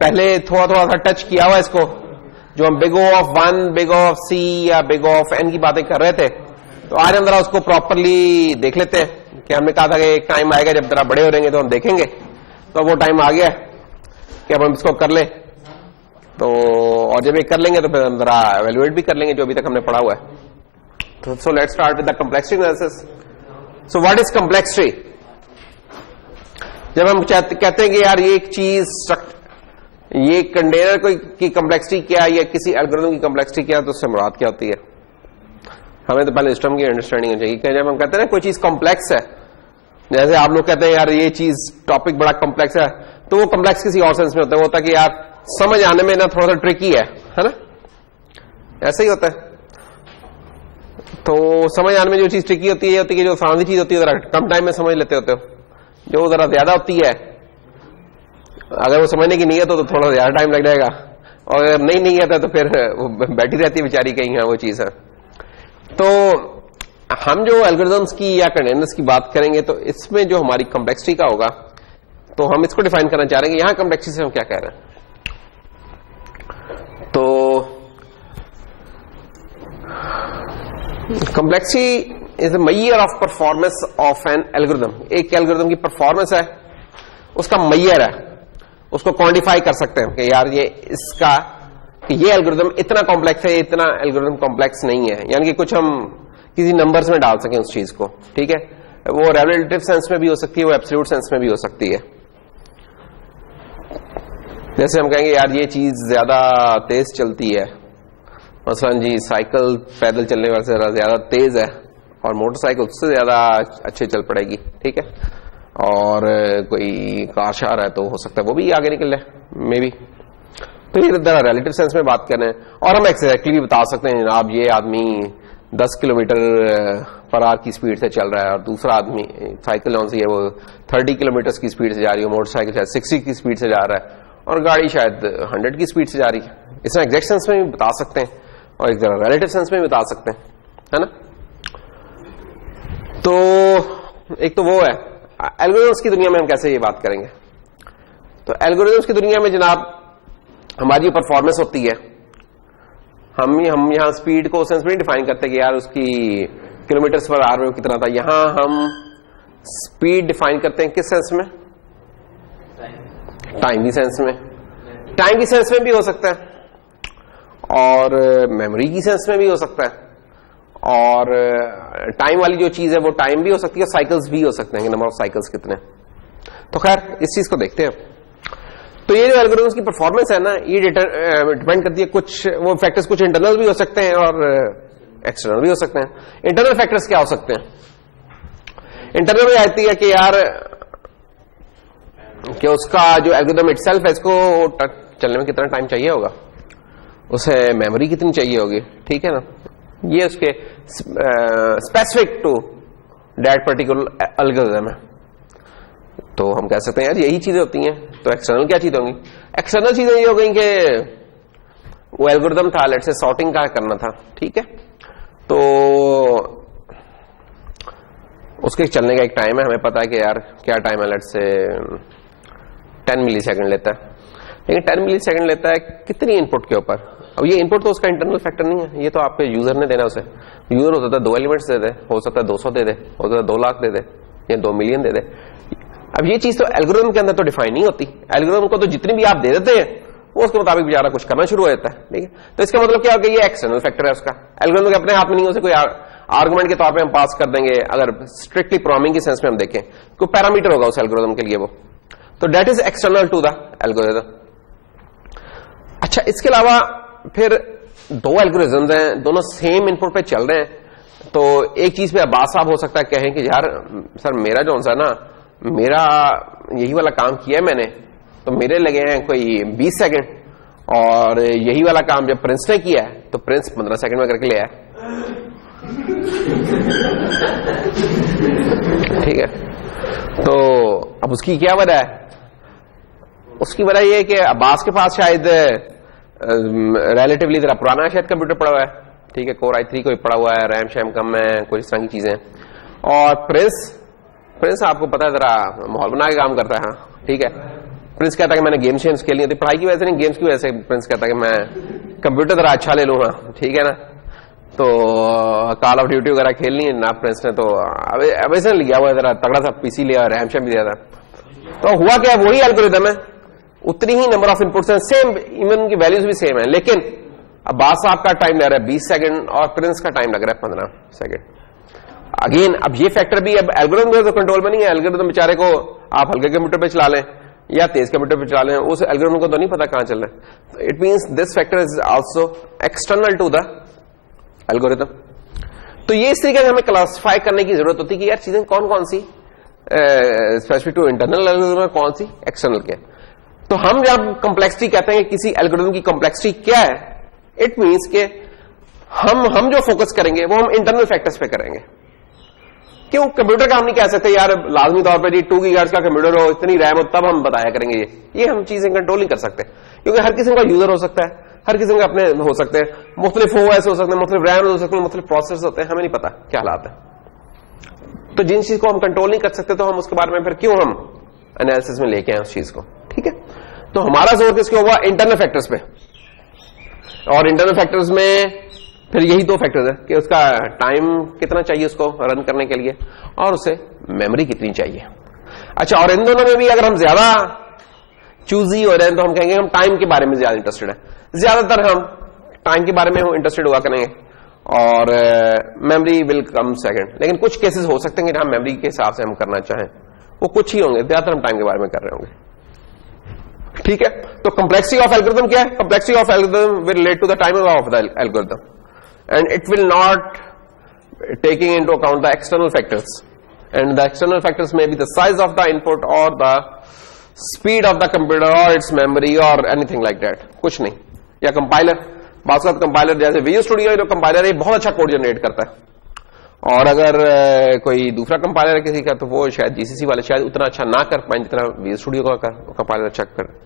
पहले थोड़ा थोड़ा सा टच किया हुआ इसको, जो हम big O of 1, big O of C या बिग O ऑफ N की बातें कर रहे थे। तो आज हम जरा उसको प्रॉपरली देख लेते हैं कि हमने कहा था कि एक टाइम आएगा जब जरा बड़े हो रहेंगे तो हम देखेंगे, तो वो टाइम आ गया कि अब हम इसको कर लें। तो और जब ये कर लेंगे तो फिर हम जरा एवेल्युएट भी कर लेंगे जो अभी तक हमने पढ़ा हुआ है। तो so let's start with the complexity analysis. So what is complexity? जब हम कहते हैं कि यार ये एक चीज, ये कंटेनर की कॉम्प्लेक्सिटी क्या है या किसी एल्गोरिथम की कॉम्प्लेक्सिटी क्या है, तो उससे मुराद क्या होती है? हमें तो पहले इस टर्म की अंडरस्टैंडिंग होनी चाहिए कि जब हम कहते हैं ना कोई चीज कॉम्प्लेक्स है, जैसे आप लोग कहते हैं यार ये चीज टॉपिक बड़ा कॉम्प्लेक्स है, तो वो कॉम्प्लेक्स किसी और सेंस में होता है, वो होता है कि यार समझ आने में ना थोड़ा सा ट्रिकी है ना, ऐसा ही होता है। तो समझ आने में जो चीज ट्रिकी होती है कि जो आसान चीज होती है जरा कम टाइम में समझ लेते होते हो, जो जरा ज्यादा होती है अगर वो समझने की नहीं है तो थोड़ा ज्यादा टाइम लग जाएगा, और अगर नहीं आता तो फिर वो बैठी रहती है बेचारी कहीं है वो चीज है। तो हम जो एल्गोरिथम्स की या कंटेनर्स की बात करेंगे तो इसमें जो हमारी कॉम्प्लेक्सिटी का होगा, तो हम इसको डिफाइन करना चाह रहे हैं। यहां कॉम्प्लेक्सिटी से हम क्या कह रहे हैं? तो complexity is the measure of performance of an algorithm. एक एल्गोरिथम की परफॉर्मेंस है, उसका मेजर है, उसको क्वांटिफाई कर सकते हैं कि यार ये इसका ये एल्गोरिथम इतना कॉम्प्लेक्स है, इतना एल्गोरिथम कॉम्प्लेक्स नहीं है, यानी कि कुछ हम किसी नंबर्स में डाल सकें उस चीज को। ठीक है, वो रिलेटिव सेंस में भी हो सकती है, वो एब्सोल्यूट सेंस में भी हो सकती है। जैसे हम कहेंगे यार ये चीज ज्यादा तेज चलती है, मसलन जी साइकिल पैदल चलने वाले से ज्यादा तेज है और मोटरसाइकिल उससे ज्यादा अच्छे चल पड़ेगी। ठीक है, और कोई कार शार है तो हो सकता है वो भी आगे निकल जाए मे बी। तो ये रिलेटिव सेंस में बात कर रहे हैं, और हम एक्जैक्टली भी बता सकते हैं जनाब ये आदमी 10 किलोमीटर पर आवर की स्पीड से चल रहा है और दूसरा आदमी साइकिल कौन सी है वो 30 किलोमीटर की स्पीड से जा रही है, मोटरसाइकिल शायद 60 की स्पीड से जा रहा है और गाड़ी शायद 100 की स्पीड से जा रही है। इसमें एग्जैक्ट सेंस में भी बता सकते हैं और एक जरा रिलेटिव सेंस में भी बता सकते हैं, है ना। तो एक तो वो है एल्गोरिथम्स की दुनिया में हम कैसे ये बात करेंगे। तो एल्गोरिथम्स की दुनिया में जनाब हमारी जो परफॉर्मेंस होती है, हम यहां स्पीड को सेंस में डिफाइन करते हैं कि यार उसकी किलोमीटर पर आवर में कितना था। यहां हम स्पीड डिफाइन करते हैं किस सेंस में? टाइम की सेंस में। टाइम की सेंस में भी हो सकता है और मेमोरी की सेंस में भी हो सकता है, और टाइम वाली जो चीज है वो टाइम भी हो सकती है, साइकिल्स भी हो सकते हैं कि नंबर ऑफ साइकिल्स कितने। तो खैर इस चीज को देखते हैं। तो ये जो एल्गोरिथम्स की परफॉर्मेंस है ना, ये डिपेंड करती है, कुछ वो फैक्टर्स कुछ इंटरनल भी हो सकते हैं और एक्सटर्नल भी हो सकते हैं। इंटरनल फैक्टर्स क्या हो सकते हैं? इंटरनल में आती है कि यार कि उसका जो एल्गोरिथम इटसेल्फ है इसको चलने में कितना टाइम चाहिए होगा, उसे मेमोरी कितनी चाहिए होगी। ठीक है ना, ये उसके specific to that particular algorithm है। तो हम कह सकते हैं यार यही चीजें होती हैं। तो एक्सटर्नल क्या चीज होंगी? एक्सटर्नल चीजें ये हो गई कि वो एल्गोरिथम था, लेट्स से सॉर्टिंग का करना था। ठीक है, तो उसके चलने का एक टाइम है, हमें पता है कि यार क्या टाइम है, लेट्स से 10 मिली सेकेंड लेता है। लेकिन 10 मिली सेकेंड लेता है कितनी इनपुट के ऊपर? अब ये इनपुट तो उसका इंटरनल फैक्टर नहीं है, ये तो आपके यूजर ने देना। उसे यूजर हो सकता है 2 एलिमेंट्स दे दे, हो सकता है 200 दे दे, हो सकता है 2 लाख दे दे या 2 मिलियन दे दे। अब ये चीज तो एल्गोरिथम के अंदर तो डिफाइन नहीं होती। एल्गोरिथम को तो जितनी भी आप दे देते हैं वो उसके मुताबिक बेचारा कुछ करना शुरू हो जाता है। ठीक है, तो इसका मतलब क्या होगा? ये एक्सटर्नल फैक्टर है उसका। एल्गोरिथम के अपने हाथ में नहीं, उसे कोई आर्गुमेंट के तौर पे हम पास कर देंगे। अगर स्ट्रिक्टली प्रोग्रामिंग की सेंस में हम देखें, कोई पैरामीटर होगा उस एल्गोरिथम के लिए वो, तो that is external to the algorithm. अच्छा, इसके अलावा फिर 2 एल्गोरिथम्स हैं, दोनों सेम इनपुट पे चल रहे हैं। तो एक चीज पे अब्बास साहब हो सकता है कहें कि यार सर मेरा जो सा ना, मेरा यही वाला काम किया है मैंने, तो मेरे लगे हैं कोई 20 सेकंड, और यही वाला काम जब प्रिंस ने किया है तो प्रिंस 15 सेकंड में करके ले आया। ठीक है, तो अब उसकी क्या वजह है? उसकी वजह यह है कि अब्बास के पास शायद रिलेटिवली जरा पुराना शायद कंप्यूटर पड़ा हुआ है। ठीक है, कोर i3 कोई पड़ा हुआ है, रैम शैम कम है, कोई इस तरह की चीजें। और प्रिंस आपको पता है जरा माहौल बना के काम करता है। हाँ ठीक है, प्रिंस कहता है कि मैंने गेम्स शेम्स खेली थी, पढ़ाई की वजह से नहीं, गेम्स की वजह से प्रिंस कहता है कि मैं कंप्यूटर जरा अच्छा ले लूंगा, ठीक है ना। तो कॉल ऑफ ड्यूटी वगैरह खेलनी है ना प्रिंस ने, तो अब ऐसे लिया हुआ जरा तगड़ा सा पीसी लिया, रैम शैम भी दिया था। तो हुआ क्या, वही एल्गोरिथम है, उतनी ही नंबर ऑफ इनपुट्स हैं, सेम, इवन उनकी वैल्यूज भी सेम है, लेकिन अब बात साहब का टाइम लग रहा है 20 सेकंड और प्रिंस का टाइम लग रहा है 15 सेकंड। अगेन अब ये फैक्टर भी अब एल्गोरिथम में तो कंट्रोल में नहीं है, एल्गोरिथम बेचारे को आप हल्के कंप्यूटर पे चला लें या तेज कंप्यूटर पे चला लें, उस एल्गोरिथम को तो नहीं पता कहां चल रहा है। It means this factor is also external to the algorithm. तो ये इस तरीके से हमें क्लासिफाई करने की जरूरत होती है कि यार चीजें कौन कौन सी स्पेसिफिक टू इंटरनल एल्गोरिथम, कौन सी एक्सटर्नल क्या। तो हम जब कॉम्प्लेक्सिटी कहते हैं कि किसी एल्गोरिथम की कॉम्प्लेक्सिटी क्या है, इट मींस के हम जो फोकस करेंगे वो हम इंटरनल फैक्टर्स पे करेंगे। क्यों, कंप्यूटर का हम नहीं कह सकते यार लाजमी तौर पर 2 गीगाहर्ट्ज का कंप्यूटर हो, इतनी रैम हो, तब हम बताया करेंगे ये हम चीजें कंट्रोल नहीं कर सकते, क्योंकि हर किसी का यूजर हो सकता है, हर किसी के अपने हो सकते हैं, मुख्तलिफ ओएस हो सकते हैं, मुख्तलिफ रैम हो सकते हैं, मुख्तलिफ प्रोसेसर होते हैं, हमें नहीं पता क्या हालात है। तो जिन चीज को हम कंट्रोल नहीं कर सकते तो हम उसके बारे में फिर क्यों हम एनालिसिस में लेके आए उस चीज को, ठीक है। तो हमारा जोर किसके होगा, इंटरनल फैक्टर्स पे। और इंटरनल फैक्टर्स में फिर यही 2 फैक्टर्स है कि उसका टाइम कितना चाहिए उसको रन करने के लिए और उसे मेमोरी कितनी चाहिए। अच्छा, और इन दोनों में भी अगर हम ज्यादा चूजी हो रहे हैं तो हम कहेंगे हम टाइम के बारे में ज्यादा इंटरेस्टेड है, ज्यादातर हम टाइम के बारे में इंटरेस्टेड हुआ करेंगे और मेमोरी विल कम सेकंड। लेकिन कुछ केसेस हो सकते हैं कि जहां मेमोरी के हिसाब से हम करना चाहें, वो कुछ ही होंगे, ज्यादातर हम टाइम के बारे में कर रहे होंगे, ठीक है। तो कॉम्प्लेक्सिटी ऑफ एल्गोरिथम क्या है, complexity of algorithm will relate to the time of the algorithm and it will not taking into account the external factors, and the external factors may be the size of the input or the speed of the computer or its memory or anything like that, कुछ नहीं। या compiler, बात compiler जैसे visual studio जो compiler है बहुत अच्छा code generate करता है, और अगर कोई दूसरा कंपाइलर है किसी का तो वो शायद जीसीसी वाले शायद उतना अच्छा ना कर पाए जितना विजुअल स्टूडियो का कंपाइलर अच्छा कर।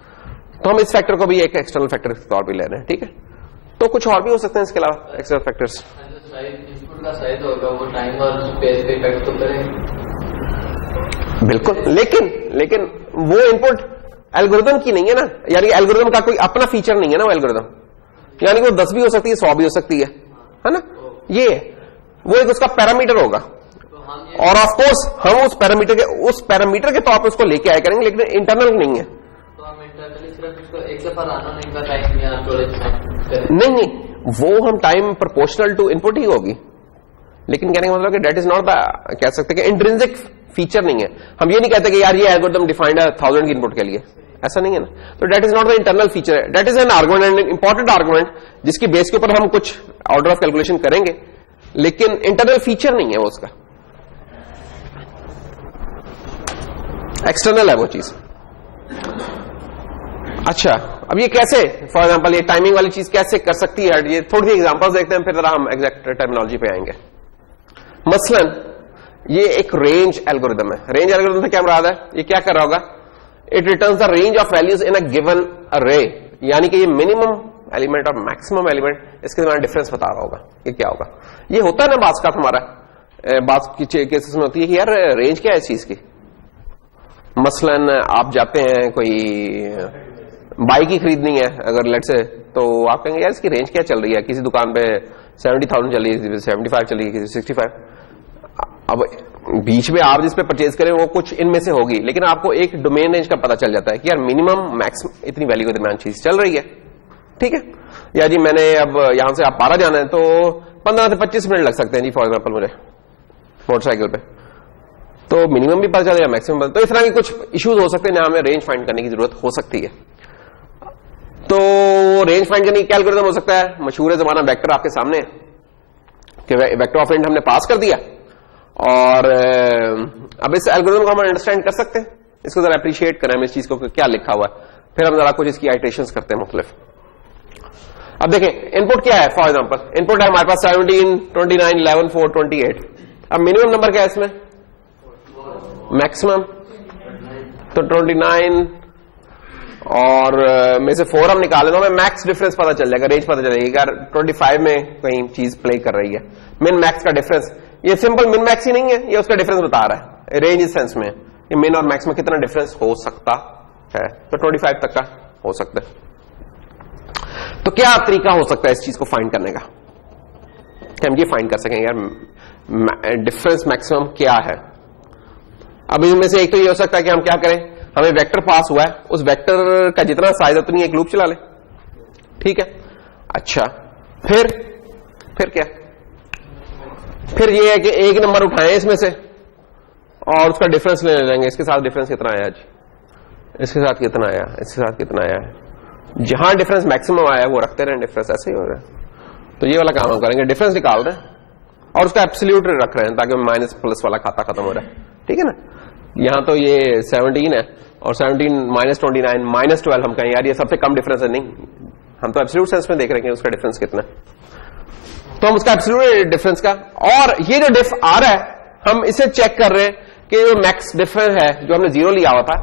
तो हम इस फैक्टर को भी एक एक्सटर्नल फैक्टर के तौर पर ले रहे हैं, ठीक है। तो कुछ और भी हो सकते हैं इसके अलावा एक्सटर्नल फैक्टर्स। इनपुट का साइज होगा वो टाइम और स्पेस पे इफेक्ट तो करेगा, बिल्कुल, लेकिन वो इनपुट एल्गोरिथम की नहीं है ना, यानी एल्गोरिथम का कोई अपना फीचर नहीं है ना वो एल्गोरिथम, यानी वो 10 भी हो सकती है, 100 भी हो सकती है ना। ये वो एक उसका पैरामीटर होगा, और ऑफ कोर्स हम उस पैरामीटर के तौर पर उसको लेके आया करेंगे, लेकिन इंटरनल नहीं है। तो हम इंटरनली सिर्फ इसको एक दफा रन होने का टाइम या स्टोरेज नहीं, वो हम टाइम प्रोपोर्शनल टू इनपुट ही होगी, लेकिन कहने का मतलब कि डेट इज नॉट द, कह सकते हैं कि इंट्रिंसिक फीचर नहीं है। हम ये नहीं कहते कि यार ये एल्गोरिथम डिफाइंड है 1000 की इनपुट के लिए, ऐसा नहीं है ना। तो date is not the internal feature है, date is an argument, an important argument जिसकी बेस के ऊपर हम कुछ ऑर्डर ऑफ कैलकुलेशन करेंगे, लेकिन इंटरनल फीचर नहीं है वो, उसका एक्सटर्नल है वो चीज। अच्छा, अब ये कैसे, फॉर एग्जांपल ये टाइमिंग वाली चीज कैसे कर सकती है, ये थोड़ी सी एग्जांपल्स देखते हैं, फिर जरा हम एग्जैक्ट टर्मिनोलॉजी पे आएंगे। मसलन ये एक रेंज एल्गोरिथम है। रेंज एल्गोरिथम से क्या मुराद है, ये क्या कर रहा होगा, it returns the range of values in a given अरे, यानी कि ये मिनिमम एलिमेंट और मैक्सिमम एलिमेंट, इसके दरमियान डिफरेंस बता रहा होगा। ये क्या होगा, ये होता है ना बात का हमारा, बात की केसेस में होती है कि यार रेंज क्या है इस चीज की। मसलन आप जाते हैं कोई बाइक ही खरीदनी है अगर लेट से, तो आप कहेंगे यार इसकी रेंज क्या चल रही है, किसी दुकान पे 70,000 चल रही है, 75 चल रही है, किसी 65। अब बीच में आप जिस पे परचेज करें वो कुछ इनमें से होगी, लेकिन आपको एक डोमेन रेंज का पता चल जाता है कि यार मिनिमम मैक्सिमम इतनी वैल्यू के दरमियान चीज चल रही है, ठीक है। या जी मैंने अब यहां से आप पारा जाना है तो 15 से 25 मिनट लग सकते हैं जी, फॉर एग्जाम्पल मुझे मोटरसाइकिल पे, तो मिनिमम भी पता चलेगा मैक्सिमम। तो इस तरह के कुछ इश्यूज हो सकते हैं जहां हमें रेंज फाइंड करने की जरूरत हो सकती है। तो रेंज फाइंड करने की क्या एल्गोरिथम हो सकता है, मशहूर जमाना वेक्टर आपके सामने है कि वेक्टर ऑफ रेंज हमने पास कर दिया, और अब इस एल्गोरिथम को हम अंडरस्टैंड कर सकते हैं, इसको जरा अप्रिशिएट करें हम इस चीज को क्या लिखा हुआ है, फिर हम जरा कुछ इसकी आइटरेशंस करते हैं मुख्तलिफ। अब देखें इनपुट क्या है, फॉर एग्जांपल इनपुट है हमारे पास 17, 29, 11, 4, 28। अब मिनिमम नंबर क्या है इसमें, मैक्सिमम, तो 29 और में से 4 हम निकाले तो हमें मैक्स डिफरेंस पता चल जाएगा, रेंज पता चलेगी यार 25 में कहीं चीज प्ले कर रही है। मिन मैक्स का डिफरेंस, ये सिंपल मिन मैक्स ही नहीं है, ये उसका डिफरेंस बता रहा है रेंज इस सेंस में, ये मिन और मैक्स में कितना डिफरेंस हो सकता है, तो 25 तक का हो सकता है। तो क्या तरीका हो सकता है इस चीज को फाइंड करने का कि हम ये फाइंड कर सकें यार डिफरेंस मैक्सिमम क्या है। अब इनमें से एक तो ये हो सकता है कि हम क्या करें, हमें वेक्टर पास हुआ है, उस वेक्टर का जितना साइज है उतनी एक लूप चला ले, ठीक है। अच्छा फिर क्या, फिर ये है कि एक नंबर उठाएं इसमें से और उसका डिफरेंस ले लेंगे, इसके साथ डिफरेंस कितना आया जी, इसके साथ कितना आया, इसके साथ कितना आया है, जहां डिफरेंस मैक्सिमम आया वो रखते रहे, डिफरेंस ऐसे ही हो रहा है। तो ये वाला काम हम करेंगे, डिफरेंस निकाल रहे हैं और उसका एब्सोल्यूट रख रहे हैं ताकि माइनस प्लस वाला खाता खत्म हो रहा है, ठीक है ना। यहां तो ये 17 है और 17 माइनस 29 माइनस 12, हम कहें यार ये सबसे कम डिफरेंस है, नहीं, हम तो एब्सोल्यूट सेंस में देख रहे हैं उसका डिफरेंस कितना है, तो हम उसका एब्सोल्यूट डिफरेंस का, और ये जो डिफ आ रहा है हम इसे चेक कर रहे हैं कि जो मैक्स डिफरेंस है जो हमने 0 लिया हुआ था,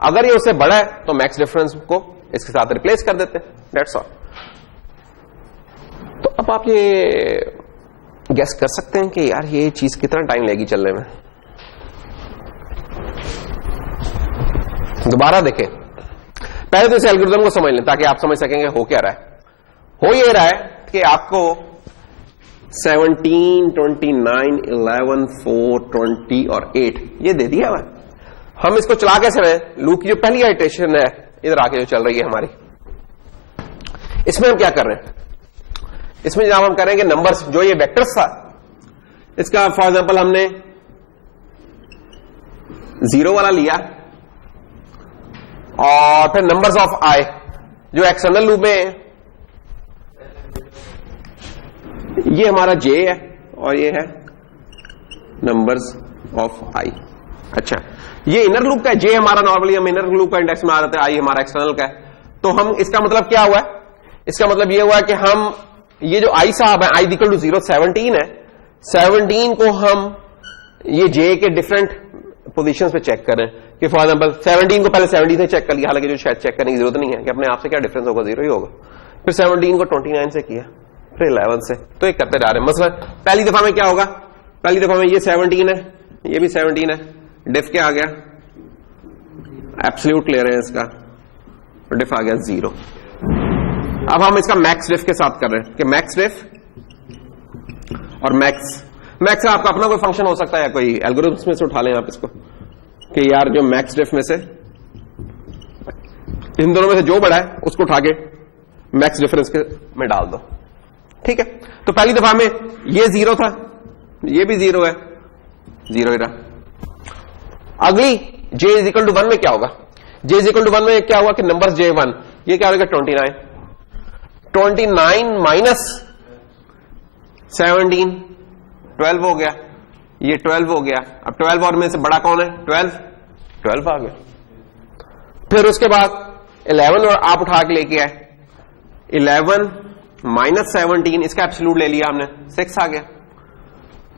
अगर ये उससे बड़ा है तो मैक्स डिफरेंस को इसके साथ रिप्लेस कर देते हैं, दैट्स ऑल। तो अब आप ये गेस कर सकते हैं कि यार ये चीज कितना टाइम लेगी चलने में। दोबारा देखें, पहले तो इस एल्गोरिथम को समझ लें ताकि आप समझ सकेंगे हो क्या रहा है। हो ये रहा है कि आपको 17, 29, 11, 4, 20 और 8 ये दे दिया हुआ है। हम इसको चला कैसे रहे, लूप की जो पहली आइटरेशन है इधर आके जो चल रही है हमारी, इसमें हम क्या कर रहे हैं, इसमें जब हम करेंगे नंबर्स, जो ये वेक्टर्स था इसका फॉर एग्जांपल हमने 0 वाला लिया और फिर नंबर्स ऑफ आई जो एक्सटर्नल लूप में ये हमारा जे है और ये है नंबर्स ऑफ आई। अच्छा, ये इनर लूप का है, जे हमारा नॉर्मली हम इनर लूप का इंडेक्स में आ जाते हैं, आई हमारा एक्सटर्नल का है। तो हम इसका मतलब क्या हुआ है, इसका मतलब ये हुआ कि हम ये जो आई साहब है, आई इक्वल टू 0 17 है, 17 को हम ये जे के डिफरेंट पोजीशंस पे चेक करें कि फॉर एग्जांपल 17 को पहले 70 से चेक कर लिया, हालांकि जो शायद चेक करने की जरूरत नहीं है कि अपने आप से क्या डिफरेंस होगा, 0 ही होगा। फिर 17 को 29 से किया, फिर 11 से, तो ये करते जा रहे हैं। मसलन पहली दफा में क्या होगा, पहली दफा में ये 17 है, ये भी 17 है, डिफ क्या आ गया, एब्सोल्यूट ले रहे हैं इसका, डिफ आ गया 0। अब हम इसका मैक्स डिफ के साथ कर रहे हैं कि मैक्स डिफ और मैक्स आपका अपना कोई फंक्शन हो सकता है, कोई एल्गोरिथम्स में से उठा लें आप इसको कि यार जो मैक्स डिफ में से इन दोनों में से जो बड़ा है उसको उठा के मैक्स डिफरेंस के में डाल दो, ठीक है। तो पहली दफा में ये 0 था, ये भी 0 है, 0 ही रहा। अगली j इज इक्वल टू 1 में क्या होगा, j इज इक्वल टू 1 में क्या हुआ कि नंबर j1 ये क्या होगा 29 माइनस 17 12 हो गया, ये 12 हो गया। अब 12 और में से बड़ा कौन है, 12 आ गया। फिर उसके बाद 11 और आप उठा के लेके आए, 11 माइनस 17 इसका एब्सोल्यूट ले लिया हमने, 6 आ गया।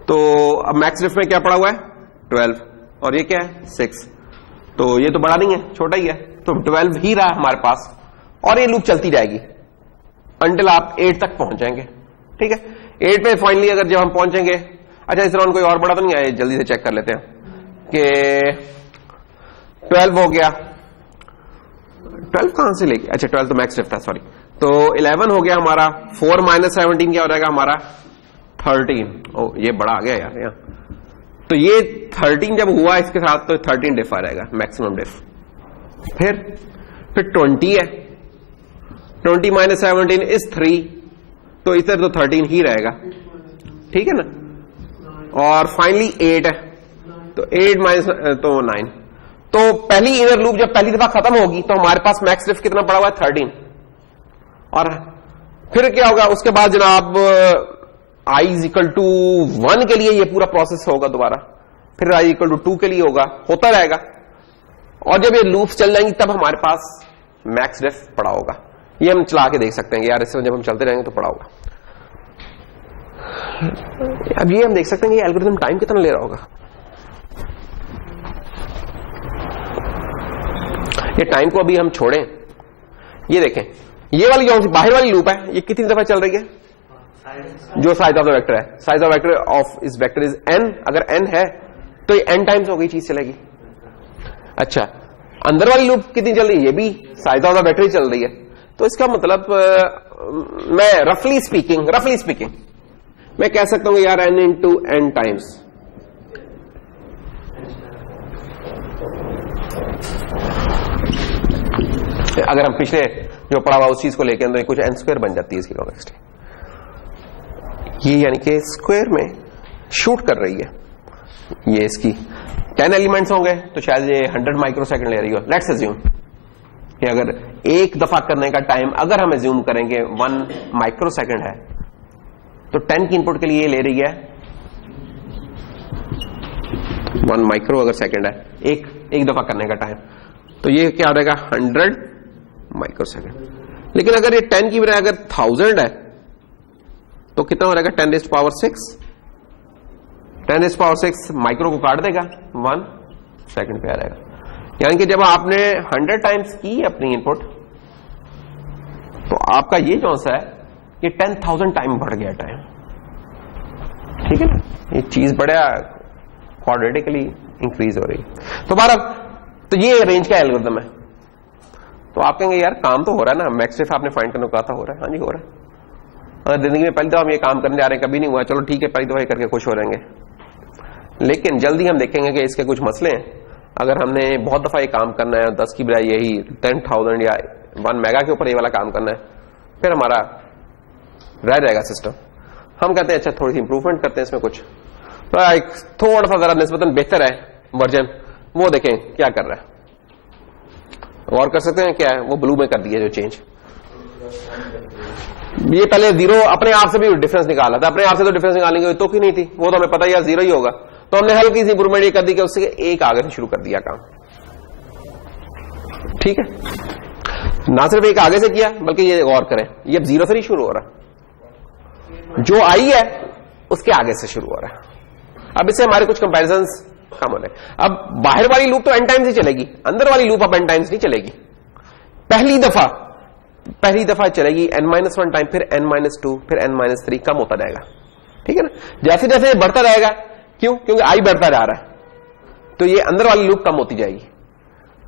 तो अब मैक्स डिफ में क्या पड़ा हुआ है 12 और ये क्या है 6, तो ये तो बड़ा नहीं है, छोटा ही है, तो 12 ही रहा हमारे पास और ये लूप चलती जाएगी अंटिल आप 8 तक पहुंच जाएंगे, ठीक है। 8 पे फाइनली अगर जब हम पहुंचेंगे, अच्छा इस दौरान कोई और बड़ा तो नहीं आया, जल्दी से चेक कर लेते हैं कि 12 हो गया, 12 कहां से लेके, अच्छा 12 तो मैक्स डिफ था, सॉरी। तो 11 हो गया हमारा, 4 माइनस 17 क्या हो जाएगा हमारा 13। ओ ये बड़ा आ गया यार यहाँ, तो ये 13 जब हुआ इसके साथ तो 13 डिफ आ जाएगा, मैक्सिमम डिफ। फिर 20 है, 20 माइनस 17 इज 3, तो इधर तो 13 ही रहेगा, ठीक है ना। और फाइनली 8 है, तो 8 माइनस तो 9। तो पहली इनर लूप जब पहली दफा खत्म होगी तो हमारे पास मैक्स डिफ कितना पड़ा हुआ है 13। और फिर क्या होगा उसके बाद जनाब i इज इक्वल टू 1 के लिए ये पूरा प्रोसेस होगा दोबारा, फिर i इक्वल टू 2 के लिए होगा, होता रहेगा। और जब ये लूप्स चल जाएंगी तब हमारे पास मैक्स डिफ पड़ा होगा। ये हम चला के देख सकते हैं कि यार इससे जब हम चलते रहेंगे तो पड़ा होगा। अब ये हम देख सकते हैं कि ये एल्गोरिथम टाइम कितना ले रहा होगा। ये टाइम को अभी हम छोड़ें, ये देखें, ये वाली जो बाहर वाली लूप है ये कितनी दफा चल रही है, जो साइज ऑफ द वेक्टर है, साइज ऑफ वेक्टर ऑफ इस वेक्टर इज n, अगर n है तो ये n टाइम्स हो गई चीज चलेगी। अच्छा अंदर वाली लूप कितनी चल रही है, ये भी साइज ऑफ द बैटरी चल रही है। तो इसका मतलब मैं रफली स्पीकिंग मैं कह सकता हूं यार n इंटू एन टाइम्स अगर हम पिछले जो पढ़ा हुआ उस चीज को लेकर तो कुछ n स्क्वायर बन जाती है इसकी कॉम्प्लेक्सिटी। ये यानी कि स्क्वायर में शूट कर रही है। ये इसकी 10 एलिमेंट्स होंगे तो शायद ये 100 माइक्रोसेकंड ले रही हो। लेट्स अज्यूम कि अगर एक दफा करने का टाइम अगर हम अज्यूम करेंगे 1 माइक्रोसेकंड है तो 10 की इनपुट के लिए ये ले रही है 1 माइक्रो अगर सेकंड है एक दफा करने का टाइम, तो ये क्या हो जाएगा 100 माइक्रोसेकंड। लेकिन अगर ये 10 की बजाय अगर 1000 है तो कितना हो जाएगा 10⁻⁶ माइक्रो को काट देगा 1 सेकंड पे आ जाएगा। यानी कि जब आपने 100 टाइम्स की अपनी इनपुट तो आपका ये जो सा है ये 10,000 टाइम बढ़ गया टाइम। ठीक है ना, ये चीज बड़ा क्वाड्रेटिकली इंक्रीज हो रही। तो तो ये रेंज का एल्गोरिथम है। तो आप कहेंगे यार काम तो हो रहा है ना, मैक्सवेव आपने फाइंड करने को कहा था, हो रहा है। हाँ जी हो रहा है। अगर जिंदगी में पहली दफा हम ये काम करने जा रहे हैं, कभी नहीं हुआ, चलो ठीक है पहली दफा ये करके खुश हो रहेंगे, लेकिन जल्दी हम देखेंगे कि इसके कुछ मसले हैं। अगर हमने बहुत दफा ये काम करना है 10 की बजाय यही 10,000 या 1 मेगा के ऊपर ये वाला काम करना है, फिर हमारा रह जाएगा सिस्टम। हम कहते हैं अच्छा थोड़ी सी इंप्रूवमेंट करते हैं इसमें कुछ, तो एक थोड़ा सा जरा निस्बतन बेहतर है वर्जन, वो देखें क्या कर रहा है। गौर कर सकते हैं क्या है वो ब्लू में कर दिया जो चेंज। ये पहले 0 अपने आप से भी डिफरेंस निकाला था, अपने आप से तो डिफरेंस निकालने की तो की नहीं थी, वो तो हमें पता ही 0 ही होगा। तो हमने हल्की सी इंप्रूवमेंट ये कर दी कि उससे एक आगे से शुरू कर दिया काम। ठीक है, ना सिर्फ एक आगे से किया बल्कि ये गौर करें ये अब 0 से नहीं शुरू हो रहा, जो आई है उसके आगे से शुरू हो रहा है। अब इससे हमारे कुछ कंपैरिजंस कम हो रहे। अब बाहर वाली लूप तो n टाइम्स ही चलेगी, अंदर वाली लूप अब n टाइम्स नहीं चलेगी। पहली दफा चलेगी n-1 टाइम, फिर n-2, फिर n-3 कम होता जाएगा। ठीक है ना, जैसे जैसे ये बढ़ता रहेगा, क्यों? क्योंकि आई बढ़ता जा रहा है, तो ये अंदर वाली लूप कम होती जाएगी।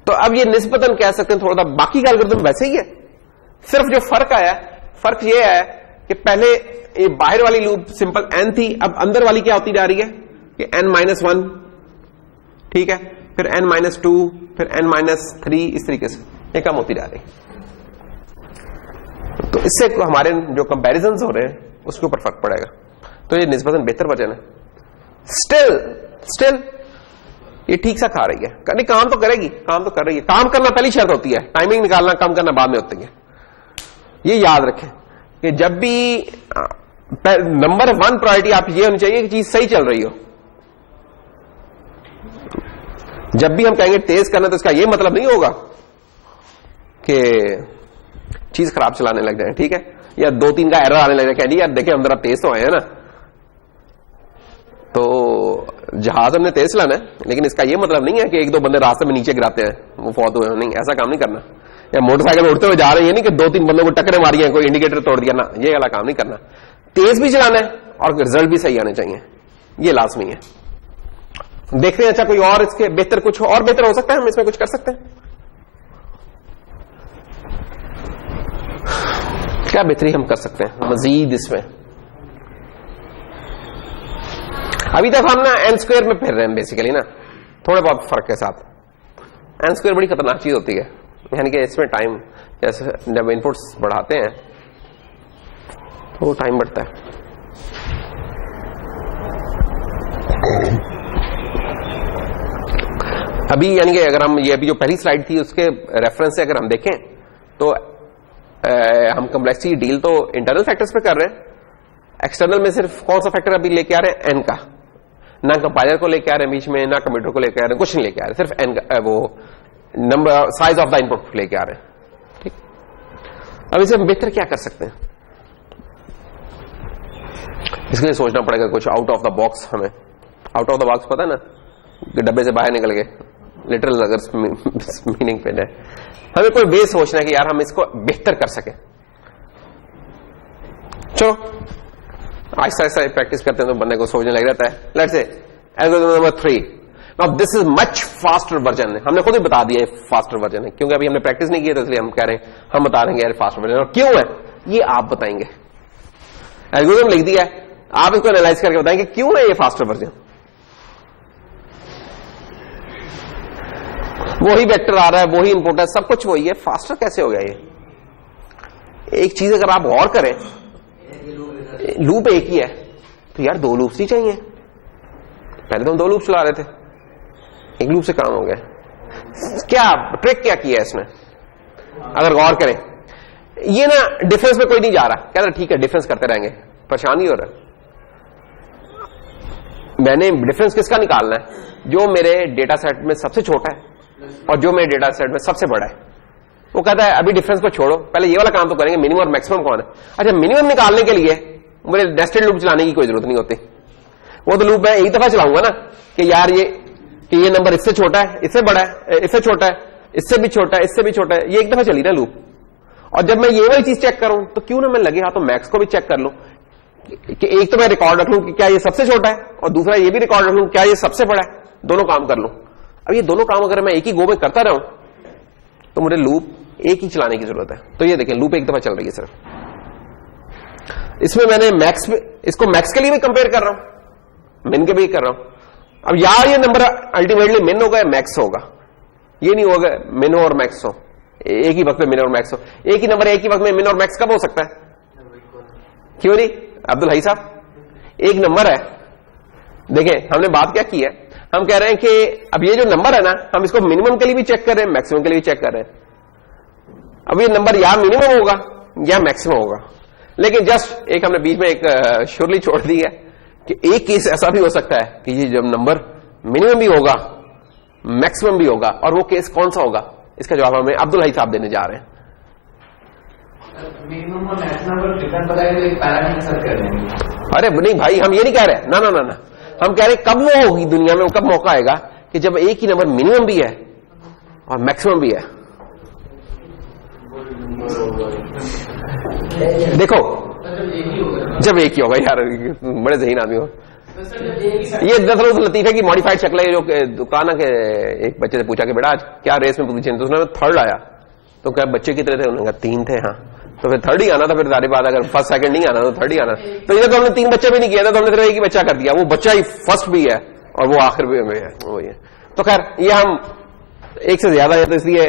तो अब ये निस्बतन कह सकते हैं थोड़ा सा बाकी का एल्गोरिथम वैसे ही है, सिर्फ जो फर्क ये है कि पहले ये बाहर वाली लूप सिंपल n थी, अब अंदर वाली क्या होती जा रही है कि n-1, ठीक है, फिर n-2, फिर n-3, इस तरीके से ये कम होती जा रही। तो इससे हमारे जो कंपैरिजंस हो रहे हैं उसके ऊपर फर्क पड़ेगा। तो ये निस्बतन बेहतर वर्जन है। स्टिल ये ठीक सा खा रही है, नहीं काम तो करेगी, काम तो कर रही है। काम करना पहली शर्त होती है, टाइमिंग निकालना कम करना बाद में होती है। ये याद रखें कि जब भी नंबर 1 प्रायोरिटी आप ये होनी चाहिए कि चीज सही चल रही हो। जब भी हम कहेंगे तेज करना तो इसका ये मतलब नहीं होगा कि चीज खराब चलाने लग जाए, ठीक है, या 2-3 का एरर आने लग जाए, यार देखिए हम जरा तेज तो आए हैं ना, तो जहाज हमने तेज चलाना है, लेकिन इसका ये मतलब नहीं है कि 1-2 बंदे रास्ते में नीचे गिराते हैं वो फौत हुए। नहीं, ऐसा काम नहीं करना। या मोटरसाइकिल उड़ते हुए जा रहे हैं, नहीं कि 2-3 बंदों को टक्करें मारी हैं, कोई इंडिकेटर तोड़ दिया ना, ये वाला काम नहीं करना। तेज भी चलाना है और रिजल्ट भी सही आने चाहिए, ये लाजमी है। देखते हैं अच्छा कोई और इसके बेहतर, कुछ और बेहतर हो सकता है, हम इसमें कुछ कर सकते हैं। क्या बेहतरी हम कर सकते हैं मजीद इसमें? अभी तक हम ना n स्क्वायर में फिर रहे हैं बेसिकली ना, थोड़े बहुत फर्क के साथ। n स्क्वायर बड़ी खतरनाक चीज होती है, यानी कि इसमें टाइम, जैसे जब इनपुट्स बढ़ाते हैं तो टाइम बढ़ता है। अभी यानी कि अगर हम ये अभी जो पहली स्लाइड थी उसके रेफरेंस से अगर हम देखें तो हम कॉम्प्लेक्सिटी डील तो इंटरनल फैक्टर्स पे कर रहे हैं, एक्सटर्नल में सिर्फ कौन सा फैक्टर अभी लेके आ रहे हैं? n का। ना कंपाइलर को लेके आ रहे हैं बीच में, ना कंप्यूटर को लेके आ रहे हैं, कुछ नहीं लेके आ रहे, सिर्फ n का, वो number size of the input लेके आ रहे हैं। ठीक, अब इसे हम बेहतर क्या कर सकते हैं? इसके लिए सोचना पड़ेगा कुछ आउट ऑफ द बॉक्स। हमें आउट ऑफ द बॉक्स पता है ना, डब्बे से बाहर निकल गए, लिटरल अगर मीनिंग पे जाए, हमें कोई वे सोचना है कि यार हम इसको बेहतर कर सके। चलो आहिस्ता आहिस्ता प्रैक्टिस करते हैं तो बंदे को सोचने लग जाता है। Let's say algorithm number 3, now this is much faster version, हमने खुद ही बता दिया फास्टर वर्जन है, क्योंकि अभी हमने प्रैक्टिस नहीं की तो इसलिए हम कह रहे हैं, हम बता रहे हैं फास्टर वर्जन। और क्यों है ये आप बताएंगे, एल्गोरिथम लिख दिया है, आप इसको एनालाइज करके बताएंगे क्यों है ये फास्टर वर्जन। वही वेक्टर आ रहा है, वही इनपुट है, सब कुछ वही है, फास्टर कैसे हो गया ये। एक चीज अगर आप गौर करें, लूप एक ही है तो यार दो लूप्स ही चाहिए। पहले तो हम दो लूप चला रहे थे, एक लूप से काम हो गया। क्या ट्रिक क्या किया है इसने, अगर गौर करें, ये ना डिफरेंस में कोई नहीं जा रहा, कह रहा ठीक है डिफरेंस करते रहेंगे, परेशान नहीं हो रहा। मैंने डिफरेंस किसका निकालना है, जो मेरे डेटा सेट में सबसे छोटा है और जो मेरे डेटा सेट में सबसे बड़ा है। वो कहता है अभी डिफरेंस को छोड़ो, पहले ये वाला काम तो करेंगे, मिनिमम और मैक्सिमम कौन है। अच्छा, मिनिमम निकालने के लिए मुझे नेस्टेड लूप चलाने की कोई जरूरत नहीं होती, वो तो लूप मैं एक दफा चलाऊंगा ना कि यार ये नंबर इससे छोटा है, इससे बड़ा है, इससे छोटा है, इससे भी छोटा है, इससे भी छोटा है, ये एक दफा चली ना लूप। और जब मैं ये वाली चीज चेक करूं तो क्यों ना मैं लगे हाथों मैक्स को भी चेक कर लूं कि एक तो मैं रिकॉर्ड रख लूं कि क्या ये सबसे छोटा है, और दूसरा ये भी रिकॉर्ड रख लूं क्या ये सबसे बड़ा है, दोनों काम कर लूं। अब ये दोनों काम अगर मैं एक ही गो में करता रहूं तो मुझे लूप एक ही चलाने की जरूरत है। तो ये देखें लूप एक दफा चल रही है सिर्फ, इसमें मैंने मैक्स इसको मैक्स के लिए भी कंपेयर कर रहा हूं, मिन के भी कर रहा हूं। अब यार ये नंबर अल्टीमेटली मिन होगा या मैक्स होगा, ये नहीं होगा मिन हो और मैक्स हो, एक ही वक्त में मिन और मैक्स हो। एक ही नंबर एक ही वक्त में मिन और मैक्स कब हो सकता है, क्यों नहीं अब्दुल हई साहब। एक नंबर है, देखें हमने बात क्या की है, हम कह रहे हैं कि अब ये जो नंबर है ना, हम इसको मिनिमम के लिए भी चेक कर रहे हैं, मैक्सिमम के लिए भी चेक कर रहे हैं। अब ये नंबर या मिनिमम होगा या मैक्सिमम होगा, लेकिन जस्ट एक हमने बीच में एक श्योरली छोड़ दी है कि एक केस ऐसा भी हो सकता है कि ये जब नंबर मिनिमम भी होगा मैक्सिमम भी होगा, और वो केस कौन सा होगा, इसका जवाब हमें अब्दुल हई साहब देने जा रहे हैं। मिनिमम और मैक्सिमम पर डिपेंड बताइए तो एक पैरामीटर सेट कर देंगे। अरे नहीं भाई, हम ये नहीं कह रहे, ना ना ना ना, हम कह रहे कब वो होगी दुनिया में, कब मौका आएगा कि जब एक ही नंबर मिनिमम भी है और मैक्सिमम भी है। देखो जब एक ही होगा, यार बड़े ज़हीन आदमी हो। ये दरअसल लतीफे की मॉडिफाइड शक्ल है, जो दुकान के एक बच्चे से पूछा कि बेटा आज क्या रेस में पोजीशन, तो उसने थर्ड आया, तो क्या बच्चे कितने थे, उन्होंने कहा 3 थे। हाँ, तो फिर थर्ड ही आना था, फिर सारी बात अगर फर्स्ट सेकंड नहीं आना तो थर्ड ही आना। तो इधर तो हमने 3 बच्चे भी नहीं किया था, तो हमने सिर्फ एक ही बच्चा कर दिया, वो बच्चा ही फर्स्ट भी है और वो आखिर भी है, वही है। तो खैर ये हम एक से ज्यादा है तो इसलिए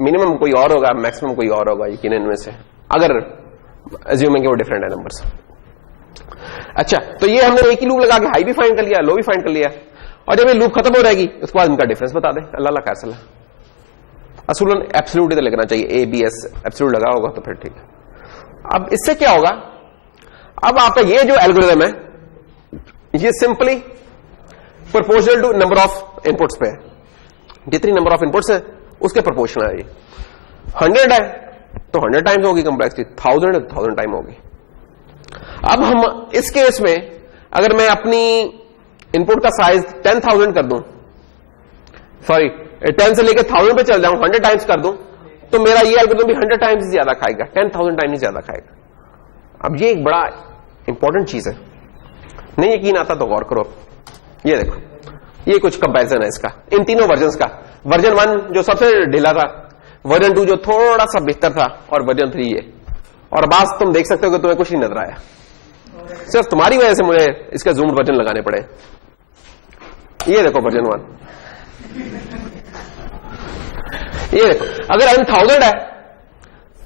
मिनिमम कोई और होगा, मैक्सिमम कोई और होगा यकीन इनमें से, अगर अज्यूमिंग कि वो डिफरेंट है नंबर्स। अच्छा, तो ये हमने एक ही लूप लगा के हाई भी फाइंड कर लिया, लो भी फाइंड कर लिया, और जब ये लूप खत्म हो जाएगी उसके बाद इनका डिफरेंस बता दें। अल्लाह फैसला, असूलन एब्सोल्यूट इधर लिखना चाहिए, ए बी एस एब्सोल्यूट लगा होगा तो फिर ठीक है। अब इससे क्या होगा, अब आपका ये जो एल्गोरिथम है ये simply proportional to number of inputs पे है, जितनी नंबर ऑफ इनपुट्स है उसके प्रोपोर्शनल है। ये 100 है तो 100 टाइम्स होगी कॉम्प्लेक्सिटी, 1000 है तो 1000 टाइम होगी। अब हम इस केस में अगर मैं अपनी इनपुट का साइज 10,000 कर दूं, सॉरी 10 से लेकर 1000 पे चल जाऊं, 100 टाइम्स कर दूं, तो मेरा ये एल्गोरिथम भी 100 टाइम्स ज्यादा खाएगा, 10,000 टाइम ही ज्यादा खाएगा। अब ये एक बड़ा इंपॉर्टेंट चीज है, नहीं यकीन आता तो गौर करो। ये देखो, ये कुछ कंपैरिजन है इसका इन तीनों वर्जन का। वर्जन 1 जो सबसे ढीला था, वर्जन 2 जो थोड़ा सा बेहतर था, और वर्जन 3 ये। और बस तुम देख सकते हो कि तुम्हें कुछ नहीं नजर आया, सिर्फ तुम्हारी वजह से मुझे इसके जूम वर्जन लगाने पड़े। ये देखो वर्जन 1, ये देखो अगर n 1000 है,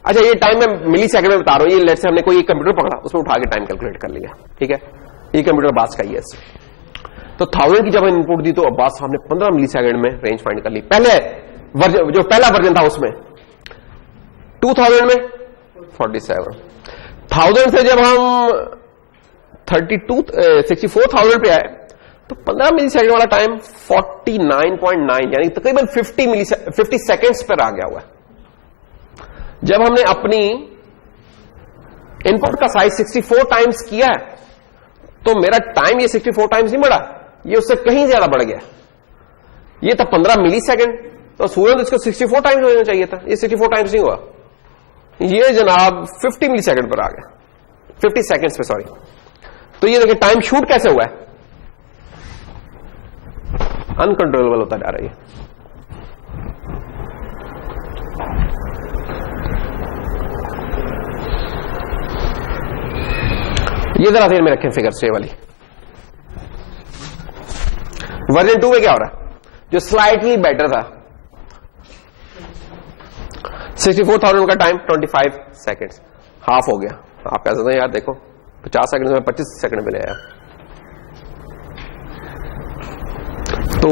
अच्छा ये टाइम मैं मिली सेकंड में बता रहा हूं, ये लेट से हमने कोई एक कंप्यूटर पकड़ा, उसमें उठा के टाइम कैलकुलेट कर लिया, ठीक है, ये कंप्यूटर बास का ही है। तो 1000 की जब इनपुट दी तो अब्बास साहब ने 15 मिली सेकंड में रेंज फाइंड कर ली। पहले वर्जन जो पहला वर्जन था उसमें 2000 में 47, 1000 से जब हम 64,000 पे आए तो 15 मिली सेकंड वाला टाइम 49.9 यानी तकरीबन 50 सेकंड्स पर आ गया हुआ है। जब हमने अपनी इनपुट का साइज 64 टाइम्स किया है तो मेरा टाइम ये 64 टाइम्स नहीं बढ़ा, ये उससे कहीं ज्यादा बढ़ गया। ये था 15 मिली सेकंड, तो सूरज इसको 64 टाइम्स होना चाहिए था, ये 64 टाइम्स नहीं हुआ, ये जनाब 50 मिली सेकंड पर आ गया, 50 सेकंड्स पे, सॉरी। तो ये देखिए टाइम शूट कैसे हुआ है, अनकंट्रोलेबल होता जा रही है। ये जरा ध्यान में रखें फिगर से वाली। वर्जन 2 में क्या हो रहा है, जो स्लाइटली बेटर था, 64,000 का टाइम 25 सेकंड्स, हाफ हो गया। आप कह सकते हैं यार देखो 50 सेकंड में 25 सेकंड में ले आया, तो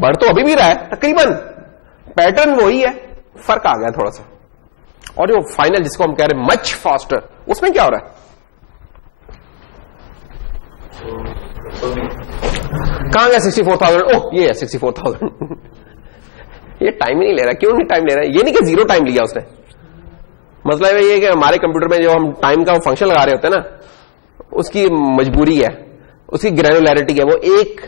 बढ़ तो अभी भी रहा है तकरीबन, पैटर्न वही है, फर्क आ गया थोड़ा सा। और जो फाइनल जिसको हम कह रहे हैं मच फास्टर, उसमें क्या हो रहा है, कहां गया 64,000? ओह ये है 64,000 ये टाइम ही नहीं ले रहा। क्यों नहीं टाइम ले रहा है? ये नहीं कि जीरो टाइम लिया उसने, मतलब ये कि हमारे कंप्यूटर में जो हम टाइम का फंक्शन लगा रहे होते हैं ना, उसकी मजबूरी है, उसकी ग्रैनुलैरिटी है, वो एक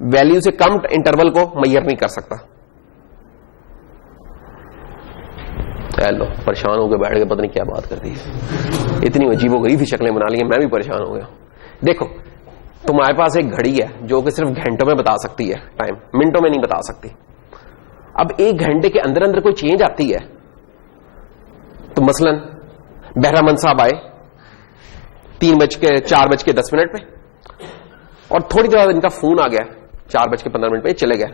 वैल्यू से कम इंटरवल को मेजर नहीं कर सकता। लो परेशान होकर बैठ के पता नहीं क्या बात कर दी है, इतनी अजीबोगरीब शक्लें बना ली हैं, मैं भी परेशान हो गया। देखो तुम्हारे पास एक घड़ी है जो कि सिर्फ घंटों में बता सकती है टाइम, मिनटों में नहीं बता सकती। अब एक घंटे के अंदर अंदर कोई चेंज आती है, तो मसलन बहरामंद साहब आए 4:10 पे, और थोड़ी देर बाद इनका फोन आ गया 4:15 पे, चले गए।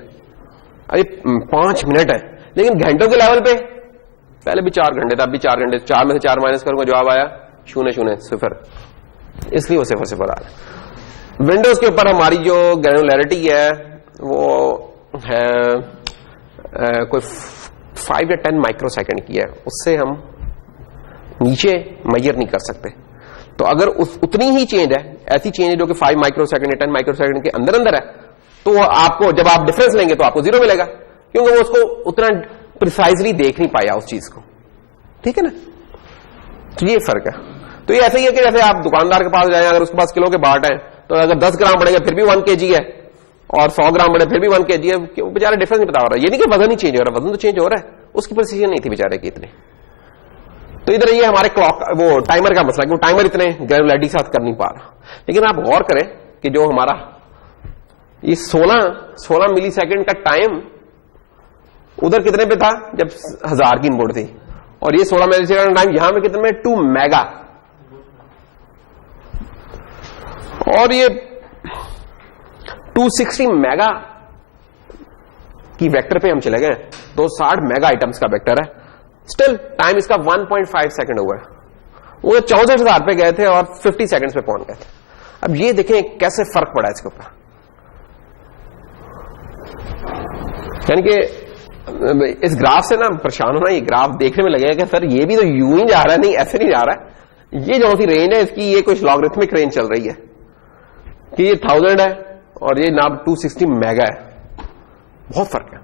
अरे 5 मिनट है, लेकिन घंटों के लेवल पे पहले भी 4 घंटे था, अब भी 4 घंटे, 4 में से 4 माइनस करूंगा, जवाब आया 0, इसलिए वो 0 आ रहा है। विंडोज के ऊपर हमारी जो ग्रैनुलैरिटी है वो है कोई 5 या 10 माइक्रोसेकंड की है, उससे हम नीचे मेजर नहीं कर सकते। तो अगर उतनी ही चेंज है, ऐसी चेंज है जो कि 5 माइक्रोसेकंड या 10 माइक्रोसेकंड के अंदर अंदर है, तो आपको जब आप डिफरेंस लेंगे तो आपको 0 मिलेगा, क्योंकि वो उसको उतना प्रिसाइजली देख नहीं पाया उस चीज को। ठीक है ना, तो ये फर्क है। तो ये ऐसा ही है कि जैसे आप दुकानदार के पास जाए, अगर उसके पास किलो के बाट है, तो अगर 10 ग्राम बढ़ेगा फिर भी 1 kg है, और 100 ग्राम बढ़े फिर भी 1 kg है, बेचारा डिफरेंस नहीं पता हो रहा है। ये नहीं कि वजन ही चेंज हो रहा है, वजन तो चेंज हो रहा है, उसकी प्रिसीजन नहीं थी बेचारे की इतनी। तो इधर ये हमारे क्लॉक वो टाइमर का मसला है कि टाइमर इतने ग्रैनुलैरिटी के साथ कर नहीं पा रहा। लेकिन आप गौर करें कि जो हमारा ये 16 मिली सेकेंड का टाइम उधर कितने पे था जब 1000 की इनपुट थी, और ये 16 मिली सेकेंड का टाइम यहां पे कितने में 2 मेगा, और ये 260 मेगा की वेक्टर पे हम चले गए। 260 मेगा आइटम्स का वेक्टर है, स्टिल टाइम इसका 1.5 सेकंड हुआ है। वो 64,000 पे गए थे और 50 सेकंड्स पे पहुंच गए थे। अब ये देखें कैसे फर्क पड़ा इसके ऊपर, यानी कि इस ग्राफ से ना परेशान होना, ये ग्राफ देखने में लगेगा कि सर ये भी तो यूं ही जा रहा है, नहीं ऐसे नहीं जा रहा है। ये जो सी रेंज है इसकी, ये कुछ लॉगरिथमिक रेंज चल रही है कि ये 1000 है और ये नाम 260 मेगा है, बहुत फर्क है।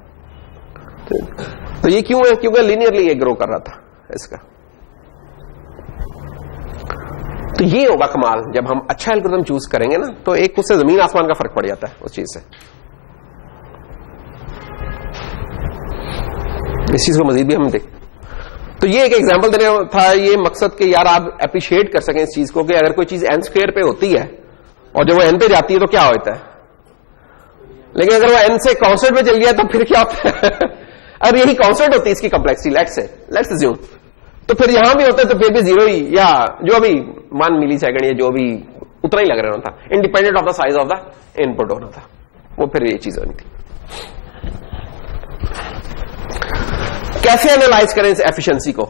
तो ये क्यों है? क्योंकि लीनियरली ये ग्रो कर रहा था इसका। तो ये होगा कमाल, जब हम अच्छा एल्गोरिथम चूज करेंगे ना, तो एक उससे जमीन आसमान का फर्क पड़ जाता है उस चीज से। इस चीज को मजीद भी हम देख, तो ये एक एग्जांपल देने था, ये मकसद के यार आप अप्रिशिएट कर सकें इस चीज को कि अगर कोई चीज n² पे होती है और जब वो n पे जाती है तो क्या होता है, लेकिन अगर वो n से कांस्टेंट पे चल गया तो फिर क्या होता है अब यही कांस्टेंट होती है इसकी कॉम्प्लेक्सिटी, लेट्स अज्यूम, तो फिर यहां भी होता है तो फिर भी 0 ही, या जो भी 1 मिली सेकंड या जो भी उतना ही लग रहा था, independent of the size of the input होना था, वो फिर ये चीज होनी थी। कैसे एनालाइज करें इस एफिशिएंसी को?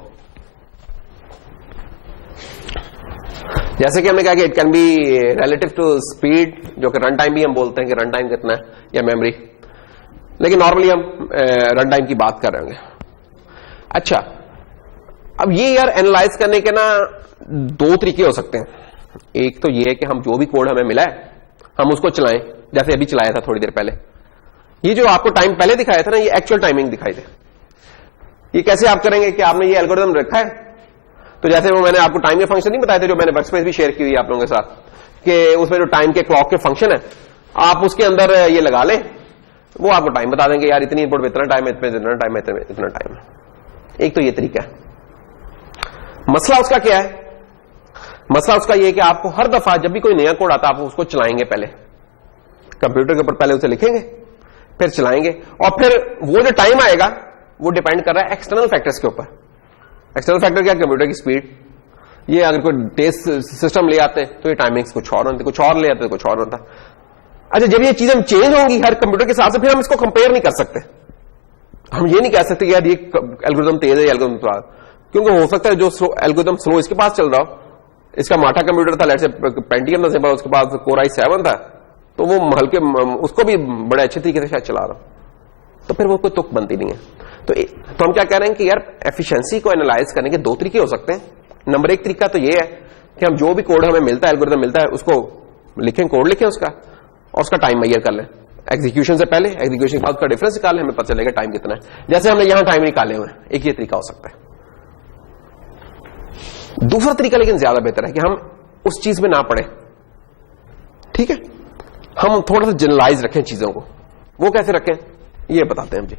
जैसे कि हमने कहा कि it can be relative to speed, जो कि रन टाइम भी हम बोलते हैं कि रन टाइम कितना है, या मेमोरी, लेकिन नॉर्मली हम रन टाइम की बात कर रहे होंगे। अच्छा, अब ये यार एनालाइज करने के ना 2 तरीके हो सकते हैं। एक तो ये है कि हम जो भी कोड हमें मिला है हम उसको चलाएं, जैसे अभी चलाया था थोड़ी देर पहले। ये जो आपको टाइम पहले दिखाया था ना, ये एक्चुअल टाइमिंग दिखाई दे। ये कैसे आप करेंगे कि आपने ये एल्गोरिथम रखा है, तो जैसे वो मैंने आपको टाइम के फंक्शन नहीं बताए थे जो मैंने वर्कस्पेस भी शेयर की हुई है आप लोगों के साथ, कि उसमें जो टाइम के क्लॉक के फंक्शन है आप उसके अंदर ये लगा लें, वो आपको टाइम बता देंगे यार इतनी इनपुट में इतना टाइम है, इतना टाइम है, इतना टाइम है। एक तो ये तरीका है। मसला उसका क्या है? मसला उसका ये है कि आपको हर दफा जब भी कोई नया कोड आता है आप उसको चलाएंगे, पहले कंप्यूटर के ऊपर पहले उसे लिखेंगे, फिर चलाएंगे, और फिर वो जो टाइम आएगा वो डिपेंड कर रहा है एक्सटर्नल फैक्टर्स के ऊपर। एक्सटर्नल फैक्टर क्या? कंप्यूटर की स्पीड। ये अगर कोई टेस्ट सिस्टम ले आते तो ये टाइमिंग्स कुछ और होते, कुछ और ले आते तो कुछ और होता। अच्छा, जब ये चीजें चेंज होंगी हर कंप्यूटर के हिसाब से, फिर हम इसको कंपेयर नहीं कर सकते। हम ये नहीं कह सकते यार ये एल्गोरिथम तेज है, एल्गोरिथम स्लो, क्योंकि हो सकता है जो एल्गोरिथम स्लो इसके पास चल रहा हो, इसका माटा कंप्यूटर था, लेट से पेंटियम था सिंपल, उसके पास कोर i7 था, तो वो हल्के उसको भी बड़े अच्छे तरीके से शायद चला रहा, तो फिर वो कोई तुक बनती नहीं है। तो हम क्या कह रहे हैं कि यार एफिशिएंसी को एनालाइज करने के दो तरीके हो सकते हैं। नंबर एक तरीका तो ये है कि हम जो भी कोड हमें मिलता है, एल्गोरिथम मिलता है, उसको लिखें, कोड लिखें उसका, और उसका टाइम मेजर कर लें एग्जीक्यूशन से पहले, एग्जीक्यूशन के बाद उसका डिफरेंस निकाल लें, हमें पता चलेगा टाइम कितना है, जैसे हमने यहां टाइम निकाले हुए हैं। एक ये तरीका हो सकता है। दूसरा तरीका लेकिन ज्यादा बेहतर है कि हम उस चीज में ना पड़े, ठीक है, हम थोड़ा सा जनरलाइज रखें चीजों को। वो कैसे रखें ये बताते हैं हम जी।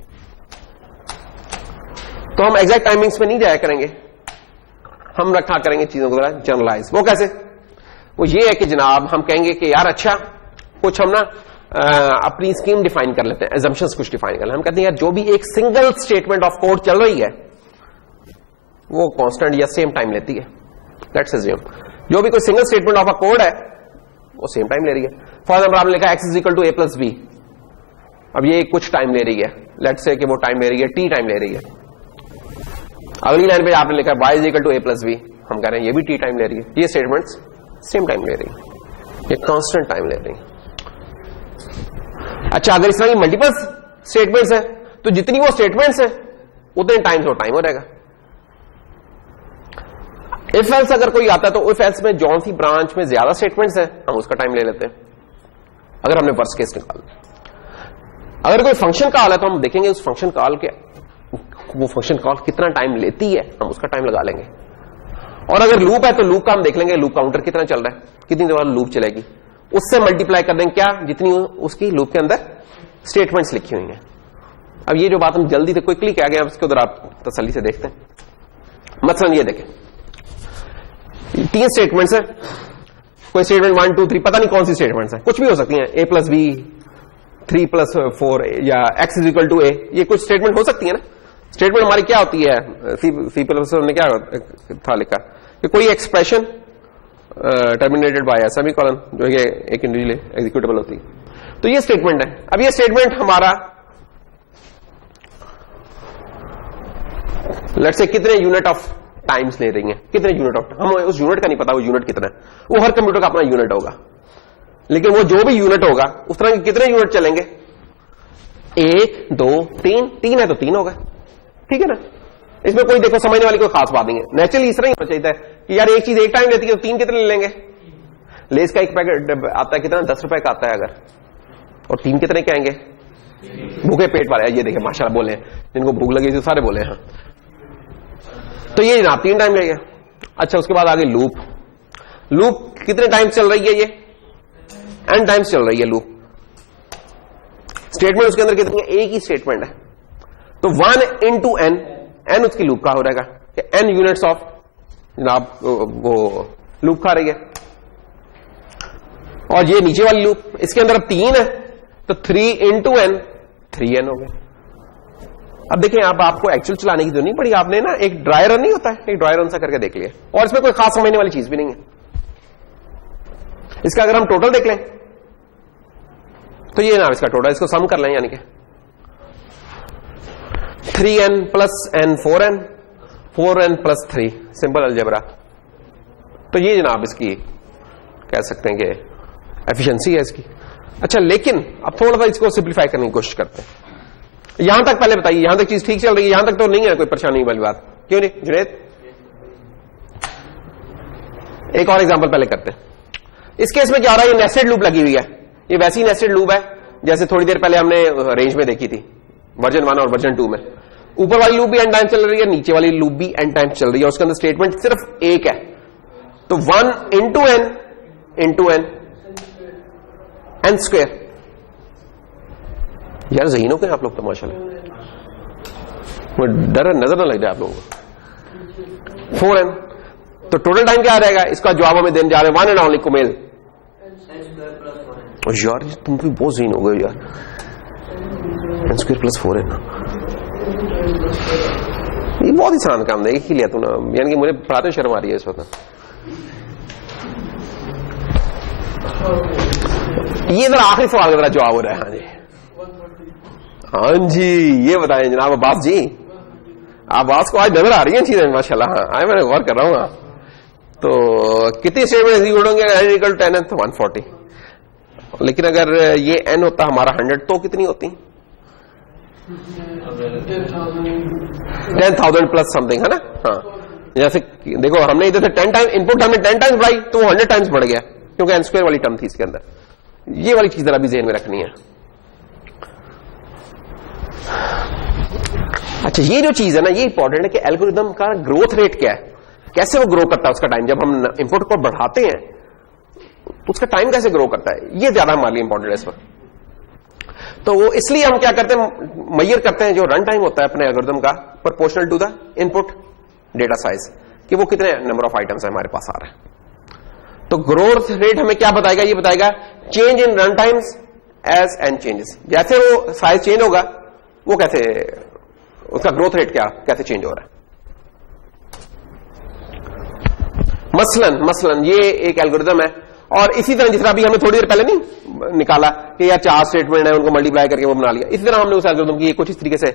तो हम एग्जैक्ट टाइमिंग्स में नहीं जाया करेंगे, हम रखा करेंगे चीजों को जनरलाइज। वो कैसे? वो ये है कि जनाब हम कहेंगे कि यार अच्छा कुछ हम ना अपनी स्कीम डिफाइन कर लेते हैं, एजम्पशंस कुछ डिफाइन कर लेते हैं। हम कहते हैं यार जो भी एक सिंगल स्टेटमेंट ऑफ कोड चल रही है वो कांस्टेंट या सेम टाइम लेती है। लेट्स अज्यूम जो भी कोई single statement of a code है वो सेम टाइम ले रही है। फॉर एग्जाम्पल आपने लिखा x is equal to a plus B, अब ये कुछ टाइम ले रही है, लेट्स से कि वो टाइम ले रही है t टाइम ले रही है। अगली लाइन पे आपने लिखा y is equal to a plus B, हम कह रहे हैं ये भी t टाइम ले रही है। ये स्टेटमेंट्स सेम टाइम ले रही है, ये कांस्टेंट टाइम ले रही है। अच्छा, अगर इस तरह की मल्टीपल स्टेटमेंट्स है तो जितनी वो स्टेटमेंट्स है उतने टाइम्स वो टाइम हो जाएगा। इफ एल्स अगर कोई आता है तो इफ एल्स में जौन सी ब्रांच में ज्यादा स्टेटमेंट्स है हम उसका टाइम ले लेते हैं, अगर हमने वर्स्ट केस निकाला। अगर कोई फंक्शन कॉल है तो हम देखेंगे उस फंक्शन कॉल के वो फंक्शन कॉल कितना टाइम लेती है, हम उसका टाइम लगा लेंगे। और अगर लूप है तो लूप का हम देख लेंगे लूप काउंटर कितना चल रहा है, कितनी देर लूप चलेगी, उससे मल्टीप्लाई कर देंगे क्या, जितनी उसकी लूप के अंदर स्टेटमेंट्स लिखी हुई हैं। अब ये जो बात हम जल्दी से क्विकली कह गए, अब इसके उधर आप तसल्ली से देखते हैं। मसलन ये देखें 3 स्टेटमेंट्स है, कोई स्टेटमेंट 1 2 3 पता नहीं कौन सी स्टेटमेंट्स है, कुछ भी हो सकती हैं, a प्लस बी, 3 प्लस 4 या x is equal to a, ये कुछ स्टेटमेंट हो सकती है ना। स्टेटमेंट हमारी क्या होती है, सी प्लस ने क्या था लिखा कि कोई एक्सप्रेशन टर्मिनेटेड बाय सेमीकोलन जो है एक इंडिविजुअल एग्जीक्यूटेबल होती है, तो ये स्टेटमेंट है। अब ये स्टेटमेंट हमारा लेट्स से कितने यूनिट ऑफ टाइम्स ले रही हैं, कितने यूनिट ऑफ, हम उस यूनिट का नहीं पता वो यूनिट कितना है, वो हर कंप्यूटर का अपना यूनिट होगा, लेकिन वो जो भी यूनिट होगा उस तरह के कितने यूनिट चलेंगे, 1 2 3, 3 है तो 3 होगा, ठीक है ना। इसमें कोई देखो समझने वाली कोई खास बात नहीं है, नेचुरली इस तरह ही होना चाहिए कि यार एक चीज एक टाइम लेती है तो 3 कितने ले लेंगे। लेस का एक पैकेट आता है कितना, 10 रुपए का आता है अगर, और 3 कितने के आएंगे, भूखे पेट वाले। ये देखे माशाल्लाह बोले, जिनको भूख लगी थी सारे बोले हाँ। तो ये ना 3 टाइम ले गया। अच्छा, उसके बाद आगे लूप, लूप कितने टाइम चल रही है, ये n टाइम्स चल रही है लूप। स्टेटमेंट उसके अंदर कितनी है, एक ही स्टेटमेंट है, तो 1 into n, n उसकी लूप का हो रहेगा कि n यूनिट्स ऑफ जनाब वो लूप खा रही है। और ये नीचे वाली लूप, इसके अंदर अब 3 है तो 3 into n 3n हो गया। अब देखें आप, आपको एक्चुअल चलाने की जरूरत नहीं पड़ी, आपने ना एक ड्राई रन नहीं होता है, एक ड्राई रन सा करके देख लिया, और इसमें कोई खास समझने वाली चीज भी नहीं है। इसका अगर हम टोटल देख लें तो ये ना इसका टोटल, इसको सम कर लें, यानी कि 3n plus n 4n, 4n plus 3, simple algebra. तो ये जनाब इसकी कह सकते हैं कि एफिशिएंसी है इसकी। अच्छा, लेकिन अब थोड़ा सा इसको सिंप्लीफाई करने की कोशिश करते हैं। यहां तक पहले बताइए, यहां तक चीज ठीक चल रही है, यहां तक तो नहीं है कोई परेशानी वाली बात, क्यों नहीं जुनैद? एक और एग्जांपल पहले करते हैं। इस केस में क्या हो रहा है, ये नेस्टेड लूप लगी हुई है, ये वैसी नेस्टेड लूप है जैसे थोड़ी देर पहले हमने रेंज में देखी थी, वर्जन 1 और वर्जन 2 में। ऊपर वाली लूप भी n टाइम चल रही है, नीचे वाली लूप भी n टाइम चल रही है, उसके अंदर स्टेटमेंट सिर्फ एक है, तो 1 into n into n n square. यार ज़हीन हो गए आप लोग तो माशाल्लाह, डर नजर ना लग जाए आप लोगों को। 4n, तो टोटल टाइम क्या आ जाएगा, इसका जवाब हमें देने जा रहे हैं 1 and only कुमेल। यार तुम भी बहुत ज़हीन हो गए यार, एन स्क्वायर प्लस 4n। ये बहुत ही आसान काम है, एक ही लिया तू ना, यानी कि मुझे पढ़ाते शर्म आ रही है इस वक्त। ये जरा आखिरी सवाल का जरा जवाब हो रहा है। हाँ जी, हाँ जी, ये बताएं जनाब अब्बास जी, अब्बास को आज नजर आ रही है चीजें माशाल्लाह। हाँ, आज मैंने गौर कर रहा हूँ। तो कितनी स्टेटमेंट एग्जीक्यूट होंगे? n इक्वल टू 10 है तो 140, लेकिन अगर ये n होता हमारा 100 तो कितनी होती? 10,000 प्लस समथिंग, है ना। हाँ, जैसे देखो हमने इधर से 10 टाइम इनपुट हमने 10 टाइम्स बढ़ाई तो 100 टाइम्स बढ़ गया, क्योंकि n स्क्वायर वाली टर्म थी इसके अंदर। ये वाली चीज जरा भी ज़हन में रखनी है। अच्छा, ये जो चीज है ना, ये इंपॉर्टेंट है कि एल्गोरिदम का ग्रोथ रेट क्या है, कैसे वो ग्रो करता है उसका टाइम। जब हम इनपुट को बढ़ाते हैं तो उसका टाइम कैसे ग्रो करता है, ये ज्यादा हमारे लिए इंपॉर्टेंट है इस वक्त। तो वो इसलिए हम क्या करते हैं, मेजर करते हैं जो रन टाइम होता है अपने एल्गोरिदम का proportional to the input data size, कि वो कितने नंबर ऑफ आइटम्स है हमारे पास आ रहे हैं। तो ग्रोथ रेट हमें क्या बताएगा, ये बताएगा change in run times as N changes. जैसे वो साइज चेंज होगा वो कैसे, उसका ग्रोथ रेट क्या कैसे चेंज हो रहा है। मसलन ये एक एल्गोरिदम है, और इसी तरह जिस तरह अभी हमें थोड़ी देर पहले नहीं निकाला कि यार 4 स्टेटमेंट है, उनको मल्टीप्लाई करके वो बना लिया, इसी तरह हमने उस एल्गोरिदम की कुछ इस तरीके से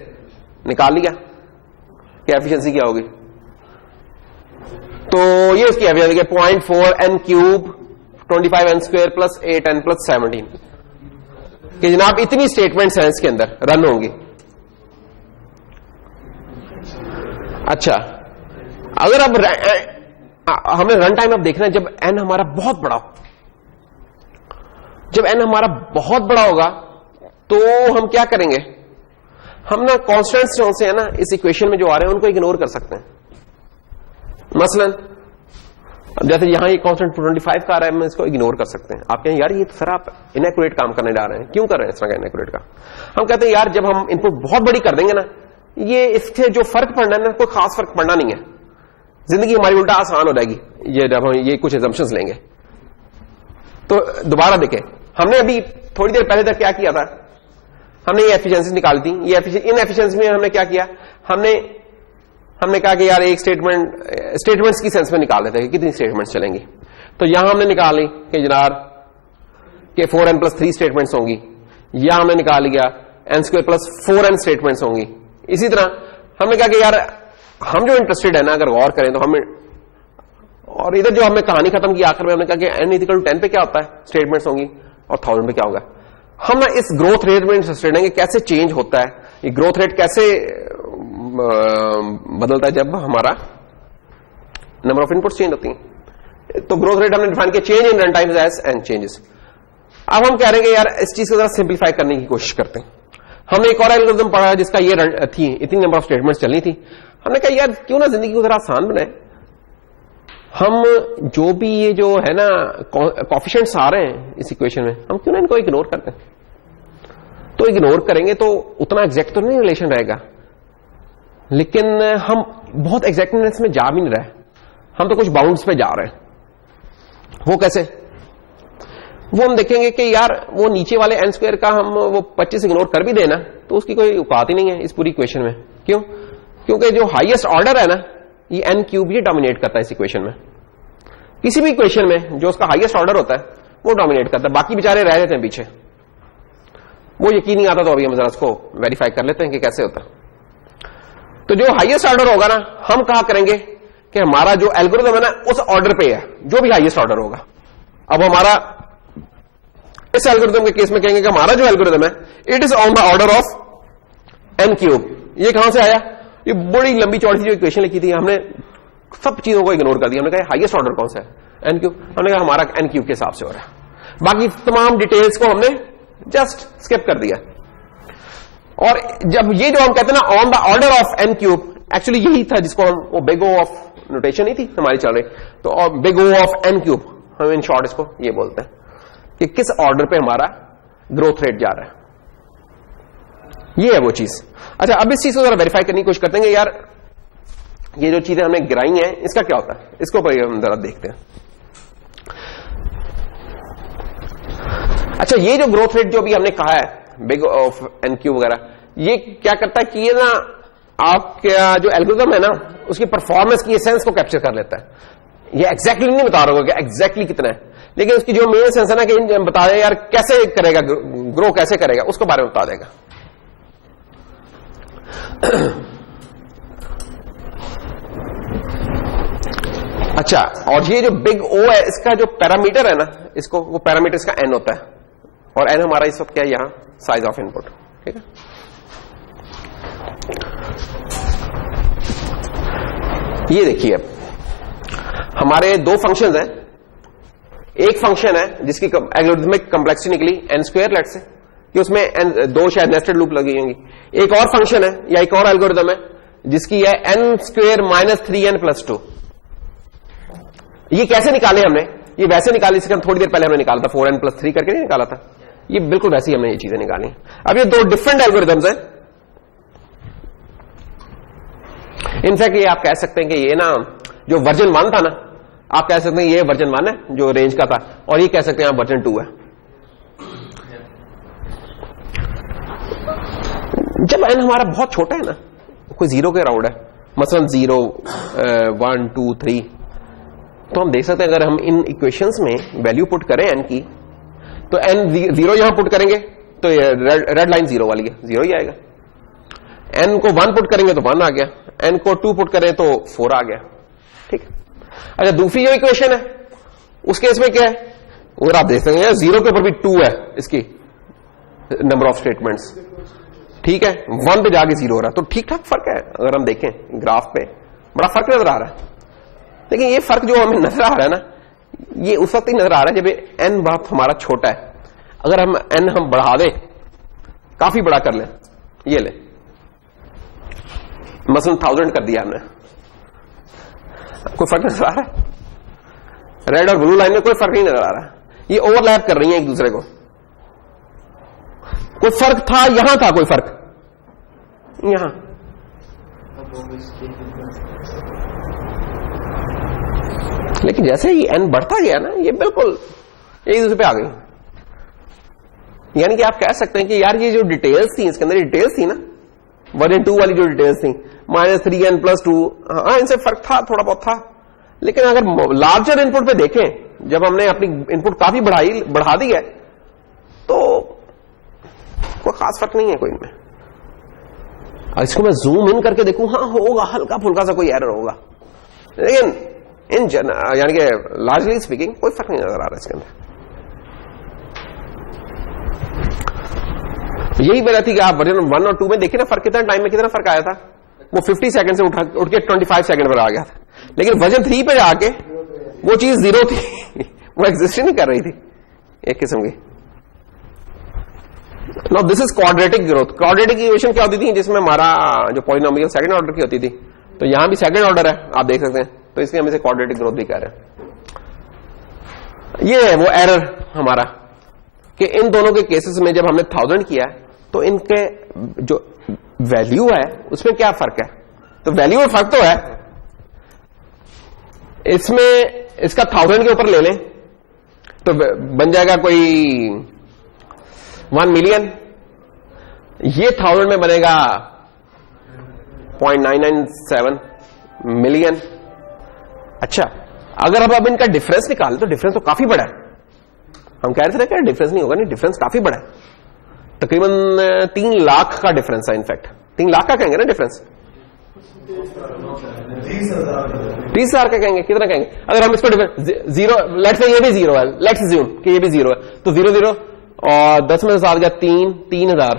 निकाल लिया कि एफिशिएंसी क्या होगी। तो ये उसकी efficiency 0.4n cube 25n square plus 8n plus 17, कि जनाब इतनी स्टेटमेंट्स हैं इसके अंदर रन होंगी। अच्छा, अगर अब हमें रन टाइम अब देखना है जब n हमारा बहुत बड़ा हो, जब n हमारा बहुत बड़ा होगा तो हम क्या करेंगे, हम ना कांस्टेंट्स जो से है ना इस इक्वेशन में जो आ रहे हैं उनको इग्नोर कर सकते हैं। मसलन जैसे यहां ये कांस्टेंट 25 का आ रहा है, हम इसको इग्नोर कर सकते हैं। आप कहें यार ये तो सर आप इनएक्यूरेट काम करने जा रहे हैं, क्यों कर रहे हैं इस तरह का इनएक्यूरेट का। हम कहते हैं यार जब हम इनपुट बहुत बड़ी कर देंगे ना, ये इससे जो फर्क पड़ना है ना, कोई खास फर्क पड़ना नहीं है, जिंदगी हमारी उल्टा आसान हो जाएगी ये जब हम ये कुछ एजम्पशंस लेंगे। तो दोबारा देखें, हमने अभी थोड़ी देर पहले तक क्या किया था, हमने ये एफिशिएंसी निकाली थी। ये इन एफिशिएंसी में हमने क्या किया, हमने कहा कि यार एक स्टेटमेंट्स की सेंस में निकाल लेते हैं कि कितनी स्टेटमेंट्स चलेंगी। तो यहां हमने निकाली कि जनाब के 4n प्लस 3 स्टेटमेंट्स होंगी, या हमने निकाल लिया n square plus 4n statements होंगी। इसी तरह हमने कहा कि यार हम जो इंटरेस्टेड है ना, अगर गौर करें तो हमें, और इधर जो हमने कहानी खत्म की आखिर में हमने कहा कि n इक्वल टू 10 पे क्या होता है स्टेटमेंट्स होंगी, और 1000 पे क्या होगा। हम ना इस ग्रोथ रेट में इंटरेस्टेड हैं कि कैसे चेंज होता है, ये ग्रोथ रेट कैसे बदलता है जब हमारा नंबर ऑफ इनपुट्स चेंज होती हैं। तो ग्रोथ रेट हमने डिफाइन किया change in run times as N changes. अब हम कह रहे हैं कि यार इस चीज को जरा सिंप्लीफाई करने की कोशिश करते हैं। हमने एक और एल्गोरिथम पढ़ा जिसका ये थी, इतनी नंबर ऑफ स्टेटमेंट्स चलनी थी। हमने कहा यार क्यों ना जिंदगी को जरा आसान बनाए, हम जो भी ये जो है ना कॉफिशिएंट्स आ रहे हैं इस इक्वेशन में, हम क्यों ना इनको इग्नोर करते हैं। तो इग्नोर करेंगे तो उतना एग्जैक्ट तो नहीं रिलेशन रहेगा, लेकिन हम बहुत एग्जैक्टनेस में जा भी नहीं रहे, हम तो कुछ बाउंड्स पे जा रहे हैं। वो कैसे, वो हम देखेंगे कि यार वो नीचे वाले n स्क्वायर का हम वो 25 इग्नोर कर भी देना तो उसकी कोई औकात ही नहीं है इस पूरी इक्वेशन में। क्यों, क्योंकि जो हाईएस्ट ऑर्डर है ना ये n क्यूब ये डोमिनेट करता है इस इक्वेशन में। किसी भी इक्वेशन में जो उसका हाईएस्ट ऑर्डर होता है वो डोमिनेट करता है, बाकी बेचारे रह जाते हैं पीछे। वो यकीन नहीं आता तो अभी हम जरा उसको वेरीफाई कर लेते हैं कि कैसे होता है। तो जो हाईएस्ट ऑर्डर होगा ना, हम कहा करेंगे कि हमारा जो एल्गोरिथम है ना उस ऑर्डर पे है, जो भी हाईएस्ट ऑर्डर होगा। अब हमारा इस एल्गोरिथम के केस में कहेंगे कि हमारा जो एल्गोरिथम है it is on the order of n cube. ये कहां से आया, ये बड़ी लंबी चौड़ी जो इक्वेशन लिखी थी, हमने सब चीजों को इग्नोर कर दिया। हमने कहा हाईएस्ट ऑर्डर कौन सा है, n क्यूब। हमने कहा हमारा n क्यूब के हिसाब से हो रहा है, बाकी तमाम डिटेल्स को हमने जस्ट स्किप कर दिया। और जब ये जो हम कहते हैं ना on the order of n cube, actually यही था जिसको हम वो बिग ओ ऑफ नोटेशन नहीं थी हमारी चल रही, तो big O of n cube हम इन शॉर्ट इसको ये बोलते हैं कि किस ऑर्डर पे हमारा ग्रोथ रेट जा रहा है। ये है वो चीज। अच्छा, अब इस चीज को जरा वेरीफाई करने की कोशिश करते हैं कि यार ये जो चीजें हमने गिराई हैं इसका क्या होता है, इसको पर हम जरा देखते हैं। अच्छा, ये जो ग्रोथ रेट जो भी हमने कहा है बिग ऑफ n क्यूब वगैरह, ये क्या करता है कि ये ना आपका जो एल्गोरिथम है ना उसकी परफॉर्मेंस की एसेंस को कैप्चर कर लेता है। ये एग्जैक्टली नहीं बता रहा होगा कि एग्जैक्टली कितना है, लेकिन उसकी जो मेन सेंस है ना कि बता देगा यार कैसे करेगा, ग्रो कैसे करेगा, उसके बारे में बता देगा। अच्छा, और ये जो बिग ओ है इसका जो पैरामीटर है ना, इसको वो पैरामीटर इसका एन होता है, और एन हमारा इस वक्त क्या है यहां साइज ऑफ इनपुट। ठीक है, ये देखिए अब हमारे दो फंक्शंस हैं। एक फंक्शन है जिसकी एल्गोरिथमिक कॉम्प्लेक्सिटी निकली एन स्क्वायर, लेट से कि उसमें एन दो शायद नेस्टेड लूप लगी होंगी। एक और फंक्शन है या एक और एल्गोरिथम है जिसकी है एन स्क्वायर माइनस 3n+2। ये कैसे निकाले हमने? ये वैसे निकाली इसके थोड़ी देर पहले हमने निकाला था, 4n+3 करके नहीं निकाला था। ये बिल्कुल वैसे ही हमने ये चीजें निकाली। अब ये दो डिफरेंट एल्गोरिथम्स हैं। इनफैक्ट ये आप कह सकते हैं कि ये ना जो वर्जन 1 था ना, आप कह सकते हैं ये वर्जन 1 है जो रेंज का था, और ये कह सकते हैं वर्जन 2 है। जब n हमारा बहुत छोटा है ना, कोई 0 के अराउंड है, मसलन 0, 1, 2, 3, तो हम देख सकते हैं अगर हम इन इक्वेशंस में वैल्यू पुट करें n की, तो n 0 यहां पुट करेंगे तो ये रेड लाइन 0 वाली है, 0 ही आएगा। n को 1 पुट करेंगे तो 1 आ गया, n को 2 पुट करें तो 4 आ गया। ठीक है, अच्छा दूसरी जो इक्वेशन है उस केस में क्या है, अगर आप देख सकते हैं 0 के ऊपर भी 2 है इसकी नंबर ऑफ स्टेटमेंट्स। ठीक है, 1 पे जाके 0 हो रहा है, तो ठीक ठाक फर्क है। अगर हम देखें ग्राफ पे बड़ा फर्क नजर आ रहा है, लेकिन ये फर्क जो हमें नजर आ रहा है ना, ये उस वक्त ही नजर आ रहा है जब n बहुत हमारा छोटा है। अगर हम n हम बढ़ा दें, काफी बड़ा कर लें, ये ले मसलन 1000 कर दिया हमने, कोई फर्क नजर आ रहा है? रेड और ब्लू लाइन में कोई फर्क नहीं नजर आ रहा है, ये ओवरलैप कर रही हैं एक दूसरे को। कोई फर्क था यहां, था कोई फर्क यहां, लेकिन जैसे ही n बढ़ता गया ना, ये बिल्कुल एक दूसरे पे आ गई। यानी कि आप कह सकते हैं कि यार ये जो डिटेल्स थी, इसके अंदर डिटेल्स थी ना, वर्जन 2 वाली जो डिटेल्स थी -3n+2, हाँ इनसे फर्क था, थोड़ा बहुत था। लेकिन अगर लार्जर इनपुट पे देखें, जब हमने अपनी इनपुट काफी बढ़ा दी है, तो कोई खास फर्क नहीं है कोई इनमें। इसको मैं जूम इन करके देखूं, हाँ होगा हल्का फुल्का सा कोई एरर होगा, लेकिन इन यानी कि लार्जली स्पीकिंग कोई फर्क नहीं नजर आ रहा है इसके अंदर। यही वजह थी कि आप वर्जन 1 और 2 में देखिए ना फर्क कितना टाइम में कितना फर्क आया था। वो 50 सेकंड से उठ के 25 सेकंड पर आ गया था, लेकिन वर्जन 3 पे जाके वो चीज 0 थी, वो एग्जिस्ट नहीं कर रही थी एक किस्म की। Now this is quadratic growth. Quadratic equation क्या होती थी, जिसमें हमारा जो पॉलिनोमियल सेकंड ऑर्डर की होती थी, तो यहां भी सेकंड ऑर्डर है, आप देख सकते हैं, तो इसलिए हम इसे क्वाड्रेटिक ग्रोथ भी कह रहे हैं। ये है वो एरर हमारा कि इन दोनों के केसेस में जब हमने 1000 किया तो इनके जो वैल्यू है उसमें क्या फर्क है। तो वैल्यू में फर्क तो है, इसमें इसका 1000 के ऊपर ले लें तो बन जाएगा कोई 1 मिलियन, ये 1000 में बनेगा 0.997 मिलियन। अच्छा, अगर अब इनका डिफरेंस निकाले तो डिफरेंस तो काफी बड़ा है। हम कह रहे थे क्या डिफरेंस नहीं होगा, नहीं डिफरेंस काफी बड़ा है, तकरीबन 3 लाख का डिफरेंस है। इनफैक्ट 3 लाख का कहेंगे ना डिफरेंस, 30,000 का कहेंगे, कितना कहेंगे? अगर हम इसको डिफरेंस 0, लेट्स से ये भी 0 है, लेट्स अज्यूम कि ये भी 0 है, तो 0 0 और 10 में 7 गया 3,000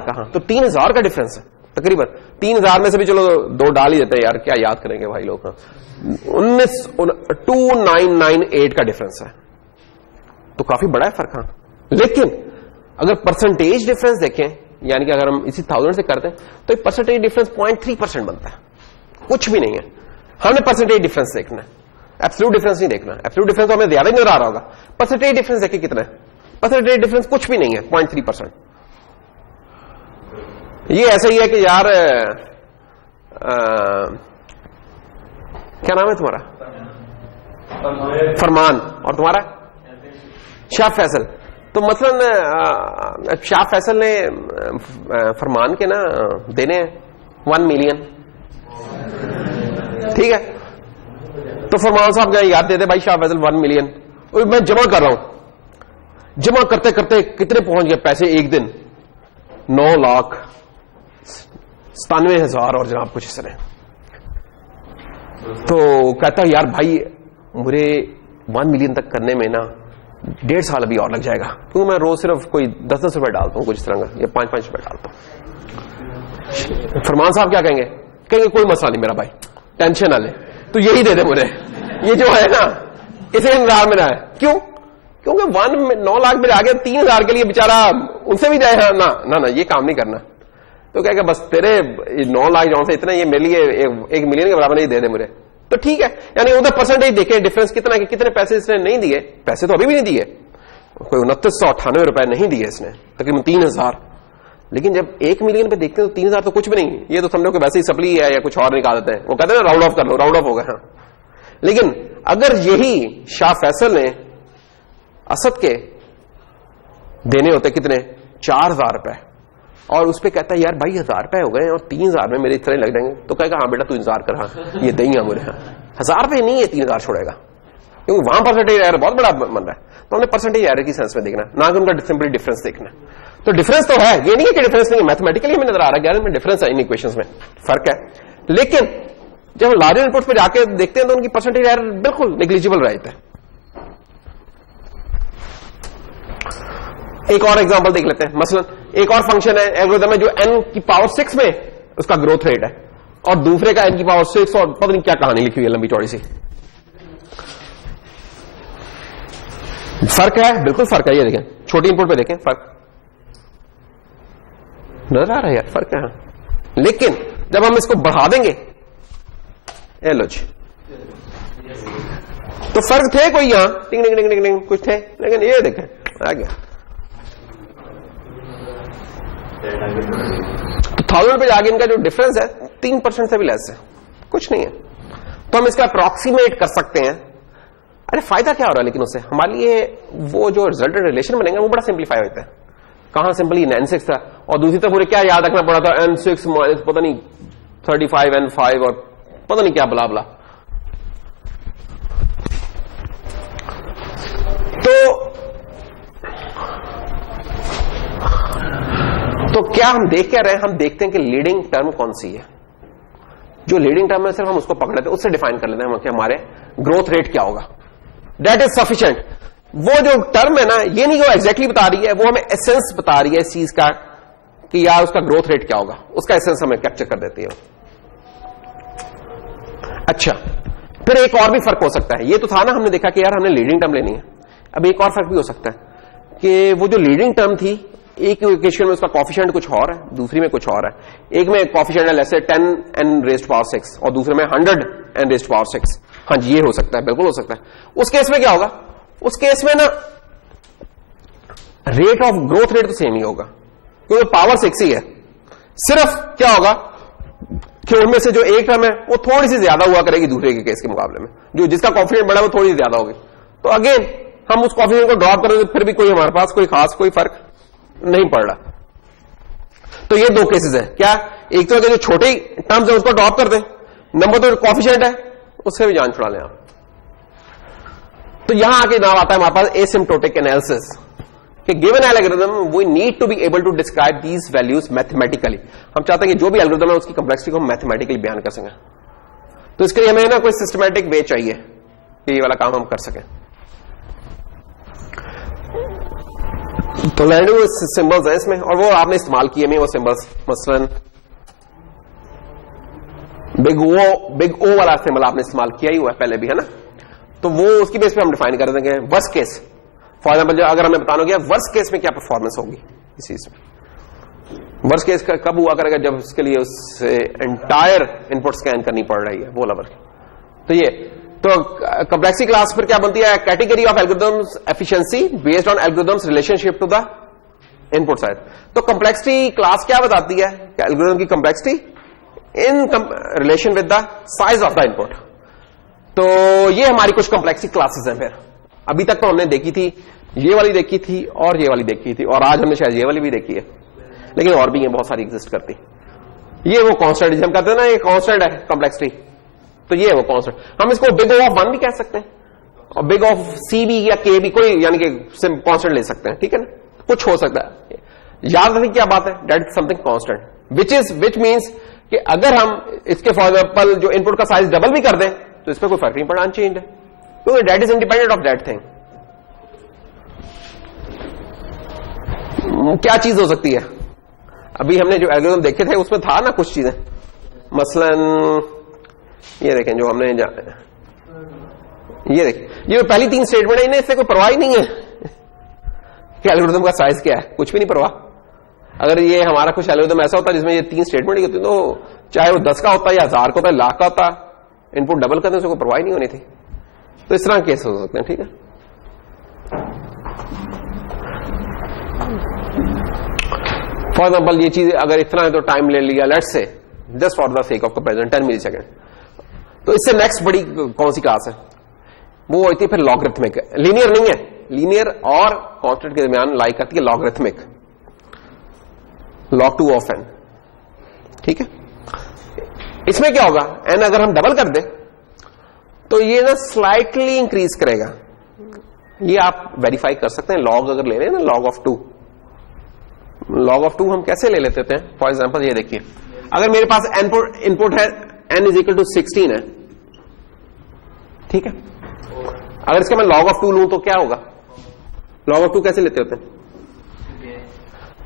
कहां, तो 3,000 का डिफरेंस है तकरीबन। 3,000 में से भी चलो 2 डाल ही देते हैं यार, क्या याद करेंगे भाई लोग। 2998 का डिफरेंस है, तो काफी बड़ा है फर्क। हाँ, लेकिन अगर परसेंटेज डिफरेंस देखें, यानी कि अगर हम इसी 1000 से करते हैं तो परसेंटेज डिफरेंस 0.3% बनता है, कुछ भी नहीं है। हमने परसेंटेज डिफरेंस देखना है, एब्सोल्यूट डिफरेंस नहीं देखना। एब्सोल्यूट डिफरेंस तो हमें ज्यादा नजर आ रहा होगा, परसेंटेज डिफरेंस देखिए कितना है। परसेंटेज डिफरेंस कुछ भी नहीं है, 0.3%। ये ऐसा ही है कि यार क्या नाम है तुम्हारा? फरमान। और तुम्हारा? शाह फैसल। तो मसलन शाह फैसल ने फरमान के ना देने 1 मिलियन, ठीक है, तो फरमान साहब क्या याद देते भाई शाह फैसल 1 मिलियन, और मैं जमा कर रहा हूं, जमा करते करते कितने पहुंच गए पैसे एक दिन, 9,97,000 और जनाब कुछ इसने। तो कहता है यार भाई मुझे 1 मिलियन तक करने में ना 1.5 साल अभी और लग जाएगा, क्योंकि मैं रोज सिर्फ कोई 10-10 रुपए डालता हूं कुछ इस तरह का, या 5-5 रुपए डालता हूं। फरमान साहब क्या कहेंगे? कहेंगे कोई मसला नहीं मेरा भाई, टेंशन ना ले, तो यही दे दे मुझे, ये जो है ना इसे इंतजार में ना है। क्यों? क्योंकि 9 लाख में आ गया, 3,000 के लिए बेचारा उनसे भी जाए, हाँ ना ना ना ये काम नहीं करना। तो कहेगा बस तेरे 9 लाख जौन से इतना, ये मेरे लिए 1 मिलियन के बराबर नहीं दे दे मुझे, तो ठीक है। यानी उधर परसेंटेज देखे डिफरेंस कितना, कि कितने पैसे इसने नहीं दिए, पैसे तो अभी भी नहीं दिए, कोई 2998 रुपए नहीं दिए इसने, तकरीबन 3,000। लेकिन जब 1 मिलियन पे देखते हैं तो 3,000 तो कुछ भी नहीं, ये तो समझो कि वैसे ही सप्ली है या कुछ और निकाल देते हैं, वो कहते हैं ना राउंड ऑफ कर लो, राउंड ऑफ हो गया। हाँ, लेकिन अगर यही शाह फैसल ने असद के देने होते कितने, 4,000 रुपए, और उस पर कहता है यार भाई 1,000 रुपए हो गए और 3,000 में मेरे इतने लग जाएंगे, तो कहेगा हाँ बेटा तू इंतजार कर, हाँ ये देंगे मुझे। हाँ 1,000 रुपए नहीं है, 3,000 छोड़ेगा, क्योंकि वहां परसेंटेज एरर बहुत बड़ा बन रहा है। तो हमने परसेंटेज एरर की सेंस में देखना, ना कि उनका सिंपली डिफरेंस देखना। तो डिफरेंस तो है, ये नहीं है कि डिफरेंस नहीं है, मैथमेटिकली हमें नजर आ रहा है डिफरेंस है, इन इक्वेशंस में फर्क है। लेकिन जब हम लार्जर इनपुट्स पे जाके देखते हैं तो उनकी परसेंटेज एरर बिल्कुल नेग्लिजिबल रहता है। एक और एग्जांपल देख लेते हैं। मसलन एक और फंक्शन है एल्गोरिथम में जो n की पावर 6 में उसका ग्रोथ रेट है, और दूसरे का n की पावर 6 और पता नहीं क्या कहानी लिखी हुई है लंबी चौड़ी सी। फर्क है, बिल्कुल फर्क है। ये देखें, छोटी इनपुट पे देखें, फर्क नजर आ रहा है यार, फर्क है। लेकिन जब हम इसको बढ़ा देंगे, लो जी, तो फर्क थे कोई यहां टिंग टिंग टिंग टिंग टिंग कुछ थे, लेकिन ये देखें आ गया। तो 1,000 पे जाके इनका जो डिफरेंस है 3% से भी लेस है, कुछ नहीं है। तो हम इसका अप्रोक्सीमेट कर सकते हैं। अरे फायदा क्या हो रहा है लेकिन उससे हमारे लिए वो जो रिजल्टेंट रिलेशन बनेगा वो बड़ा सिंप्लीफाई होता है। कहां सिंपली n6 था, और दूसरी तरफ मुझे क्या याद रखना पड़ा था, n6 माइनस पता नहीं 35 n5 और पता नहीं क्या बला बला। तो क्या हम देख क्या रहे हैं? हम देखते हैं कि लीडिंग टर्म कौन सी है। जो लीडिंग टर्म है सिर्फ हम उसको पकड़ लेते हैं, उससे डिफाइन कर लेते हैं कि हमारे ग्रोथ रेट क्या होगा। That is sufficient. वो जो टर्म है ना, ये नहीं वो एग्जैक्टली बता रही है, वो हमें एसेंस बता रही है इस चीज का कि यार उसका ग्रोथ रेट क्या होगा, उसका एसेंस हमें कैप्चर कर देती है। अच्छा, फिर एक और भी फर्क हो सकता है। ये तो था ना, हमने देखा कि यार हमने लीडिंग टर्म लेनी है। अब एक और फर्क भी हो सकता है कि वो जो लीडिंग टर्म थी, एक इक्वेशन में उसका कॉफिशिएंट कुछ और है, दूसरी में कुछ और है। एक में कॉफिशिएंट है जैसे 10n रेज़्ड पावर 6 और दूसरे में 100n रेज़्ड पावर 6। हाँ जी, ये हो सकता है, बिल्कुल हो सकता है। उस केस में क्या होगा? उस केस में ना रेट ऑफ ग्रोथ रेट तो सेम ही होगा, क्योंकि पावर 6 ही है। सिर्फ क्या होगा कि उनमें से जो एक टर्म है वो थोड़ी सी ज्यादा हुआ करेगी दूसरे के केस के मुकाबले में, जो जिसका कॉफिशिएंट बड़ा है वो थोड़ी सी ज्यादा होगी। तो अगेन हम उस कॉफिशिएंट को ड्रॉप करेंगे, फिर भी कोई हमारे पास कोई खास कोई फर्क नहीं पड़ रहा। तो ये दो केसेस है। क्या? एक तो जो छोटे टर्म्स है उसको ड्रॉप कर दें, नंबर तो कॉफिशिएंट है उससे भी जान छुड़ा लें आप। तो यहां आके नाम आता है हमारे पास एसिम्प्टोटिक एनालिसिस कि given algorithm we need to be able to describe these values mathematically. हम चाहते हैं कि जो भी एल्गोरिथम है उसकी कॉम्प्लेक्सिटी को हम मैथमेटिकली बयान कर सकें। तो इसके लिए हमें ना कोई सिस्टमैटिक वे चाहिए कि ये वाला काम हम कर सकें। तो लैंडो सिंबल्स हैं इसमें, और वो आपने इस्तेमाल किए में वो सिंबल्स, मसलन बिग ओ वाला सिंबल आपने इस्तेमाल किया ही हुआ है पहले भी, है ना। तो वो उसकी बेस पे हम डिफाइन कर देंगे वर्स्ट केस। फॉर एग्जाम्पल अगर हमें बताना गया वर्स्ट केस में क्या परफॉर्मेंस होगी इस चीज में। वर्स्ट केस कब हुआ करेगा? जब उसके लिए उससे एंटायर इनपुट स्कैन करनी पड़ रही है, वो लेवल। तो ये तो कॉम्प्लेक्सिटी क्लास फिर क्या बनती है? Category of algorithms efficiency based on algorithms relationship to the input side. तो कॉम्प्लेक्सिटी क्लास क्या बताती है? एल्गोरिथम की complexity in relation with the size of the input. तो ये हमारी कुछ कॉम्प्लेक्सिटी क्लासेस हैं। फिर अभी तक तो हमने देखी थी ये वाली देखी थी और ये वाली देखी थी, और आज हमने शायद ये वाली भी देखी है, लेकिन और भी है बहुत सारी एग्जिस्ट करती। ये वो कांस्टेंट जिसे हम कहते हैं ना, ये कांस्टेंट है कॉम्प्लेक्सिटी, तो ये वो कांस्टेंट, हम इसको बिग O ऑफ 1 भी कह सकते हैं और बिग ऑफ C भी या K भी, कोई यानी कि कांस्टेंट ले सकते हैं, ठीक है ना, कुछ हो सकता है। याद रखिए क्या बात है, that is something constant which means कि अगर हम इसके फॉर एग्जांपल जो इनपुट का साइज डबल भी कर दें तो इस पर कोई फर्क नहीं पड़ा, अनचेंज्ड है, क्योंकि that is independent of that thing. क्या चीज हो सकती है, अभी हमने जो एल्गोरिथम देखे थे उसमें था ना कुछ चीजें, मसलन ये देखें जो हमने ये देखें, ये पहली 3 स्टेटमेंट है, इन्हें इससे कोई परवाह ही नहीं है कि एल्गोरिथम का साइज क्या है, कुछ भी नहीं परवाह। अगर ये हमारा कुछ एल्गोरिथम ऐसा होता जिसमें ये 3 स्टेटमेंट ही होती तो चाहे वो 10 का होता या 1000 का होता, लाख का होता, इनपुट डबल करने से कोई परवाह नहीं होनी थी। तो इस तरह केस हो सकते हैं, ठीक है। फॉर एग्जाम्पल ये चीज अगर इतना है तो टाइम ले लिया, let's say just for the sake of comparison 10 millisecond, तो इससे नेक्स्ट बड़ी कौन सी क्लास है, वो होती है फिर लॉगरिथमिक। लीनियर नहीं है, लीनियर और कांस्टेंट के दरमियान लाई करती है लॉगरिथमिक, log 2 ऑफ n, ठीक है। इसमें क्या होगा, n अगर हम डबल कर दे तो ये ना स्लाइटली इंक्रीज करेगा, ये आप वेरीफाई कर सकते हैं। लॉग अगर ले रहे हैं ना, log of 2, log of 2 हम कैसे ले लेते हैं, फॉर एग्जांपल ये देखिए, अगर मेरे पास इनपुट है n इज इक्वल टू 16 है, ठीक है, अगर इसका मैं log of 2 लूं तो क्या होगा, log of 2 कैसे लेते होते हैं,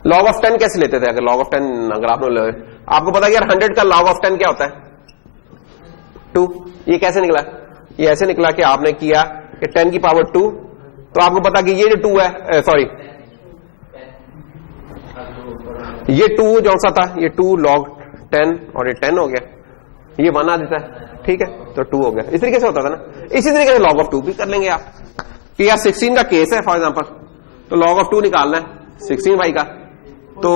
log of 10 कैसे लेते थे, अगर log of 10 अगर आपको पता है यार 100 का log of 10 क्या होता है 2, ये कैसे निकला, ये ऐसे निकला कि आपने किया कि 10 की पावर 2, तो आपको पता कि ये जो 2 है, सॉरी ये 2 जो सा था, ये 2 log 10 और ये 10 हो गया, ये 1 आ देता है, ठीक है, तो 2 हो गया। इस तरीके से होता था ना, इसी तरीके से log of 2 भी कर लेंगे आप कि यार 16 का केस है फॉर एग्जांपल, तो log of 2 निकालना है 16 भाई का, तो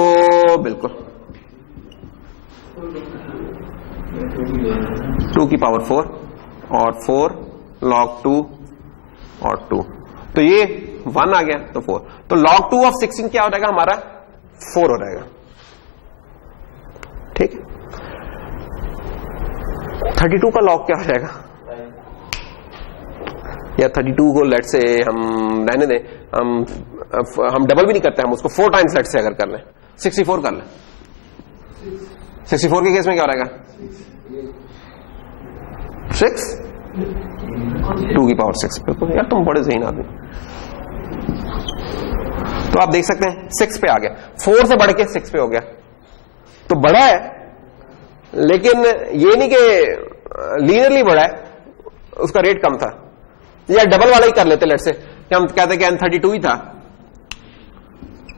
बिल्कुल 2 की पावर 4 और 4 log 2 और 2, तो ये 1 आ गया, तो 4, तो log 2 ऑफ 16 क्या हो जाएगा हमारा 4 हो जाएगा, ठीक है। 32 का log क्या हो जाएगा, या 32 को लेट से हम रहने दें, हम डबल भी नहीं करते, हम उसको 4 टाइम्स लेट से अगर कर लें 64 कर लें, 64 के केस में क्या हो जाएगा 6, 2 की पावर 6, बिल्कुल यार तुम बड़े ज़हीन आदमी। तो आप देख सकते हैं 6 पे आ गया, 4 से बढ़ के 6 पे हो गया, तो बड़ा है, लेकिन ये नहीं कि लीनियरली बड़ा है, उसका रेट कम था, या डबल वाला ही कर लेते लेट से, हम कहते कि N32 ही था,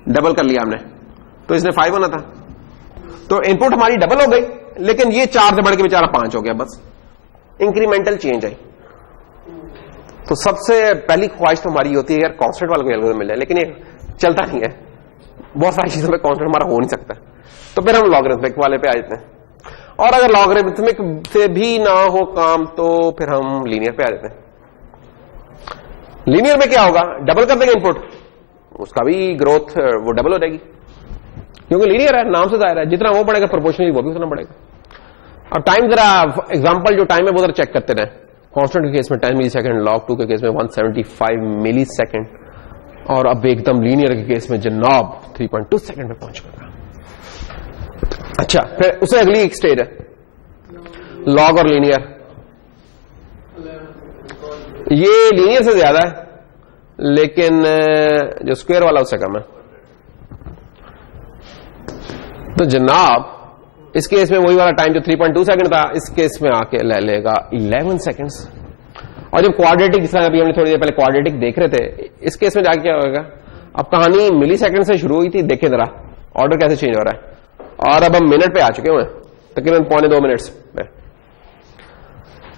डबल कर लिया हमने, तो इसने 5 होना था, तो इनपुट हमारी डबल हो गई, लेकिन ये 4 से बढ़ के बेचारा 5 हो गया, बस इंक्रीमेंटल चेंज आई। तो सबसे पहली ख्वाहिश तो हमारी होती है यार कांस्टेंट वाला कोई एल्गोरिथम मिल जाए, लेकिन ये चलता नहीं है, बहुत सारी चीजों में कांस्टेंट हमारा हो नहीं सकता, तो फिर हम लॉगरिथमिक वाले पे आ जाते हैं, और अगर लॉगरिथमिक से भी ना हो काम तो फिर हम लीनियर पे आ जाते हैं। लीनियर में क्या होगा, डबल कर देंगे इनपुट, उसका भी ग्रोथ वो डबल हो जाएगी, क्योंकि लीनियर है, नाम से जाहिर है, जितना वो बढ़ेगा प्रोपोर्शनली वो भी उतना बढ़ेगा। और टाइम जरा एग्जांपल जो टाइम है वो जरा चेक करते रहे, कांस्टेंट के केस में 10 मिली सेकेंड, log 2 के केस में 175 मिली सेकेंड, और अब एकदम लीनियर के केस में जनाब 3.2 सेकेंड में पहुंच गया। अच्छा, फिर उससे अगली एक स्टेज है लॉग और लीनियर, ये लीनियर से ज्यादा है, लेकिन जो स्क्वायर वाला उससे कम है। तो जनाब इस केस में वही वाला टाइम जो 3.2 सेकंड था, इस केस में आके ले लेगा 11 सेकंड्स। और जब क्वाड्रेटिक, जिस तरह अभी हमने थोड़ी देर पहले क्वाड्रेटिक देख रहे थे, इस केस में जाके क्या होगा, अब कहानी मिली सेकंड से शुरू हुई थी, देखें जरा ऑर्डर कैसे चेंज हो रहा है, और अब हम मिनट पे आ चुके हुए तकरीबन 1.25 मिनट्स में।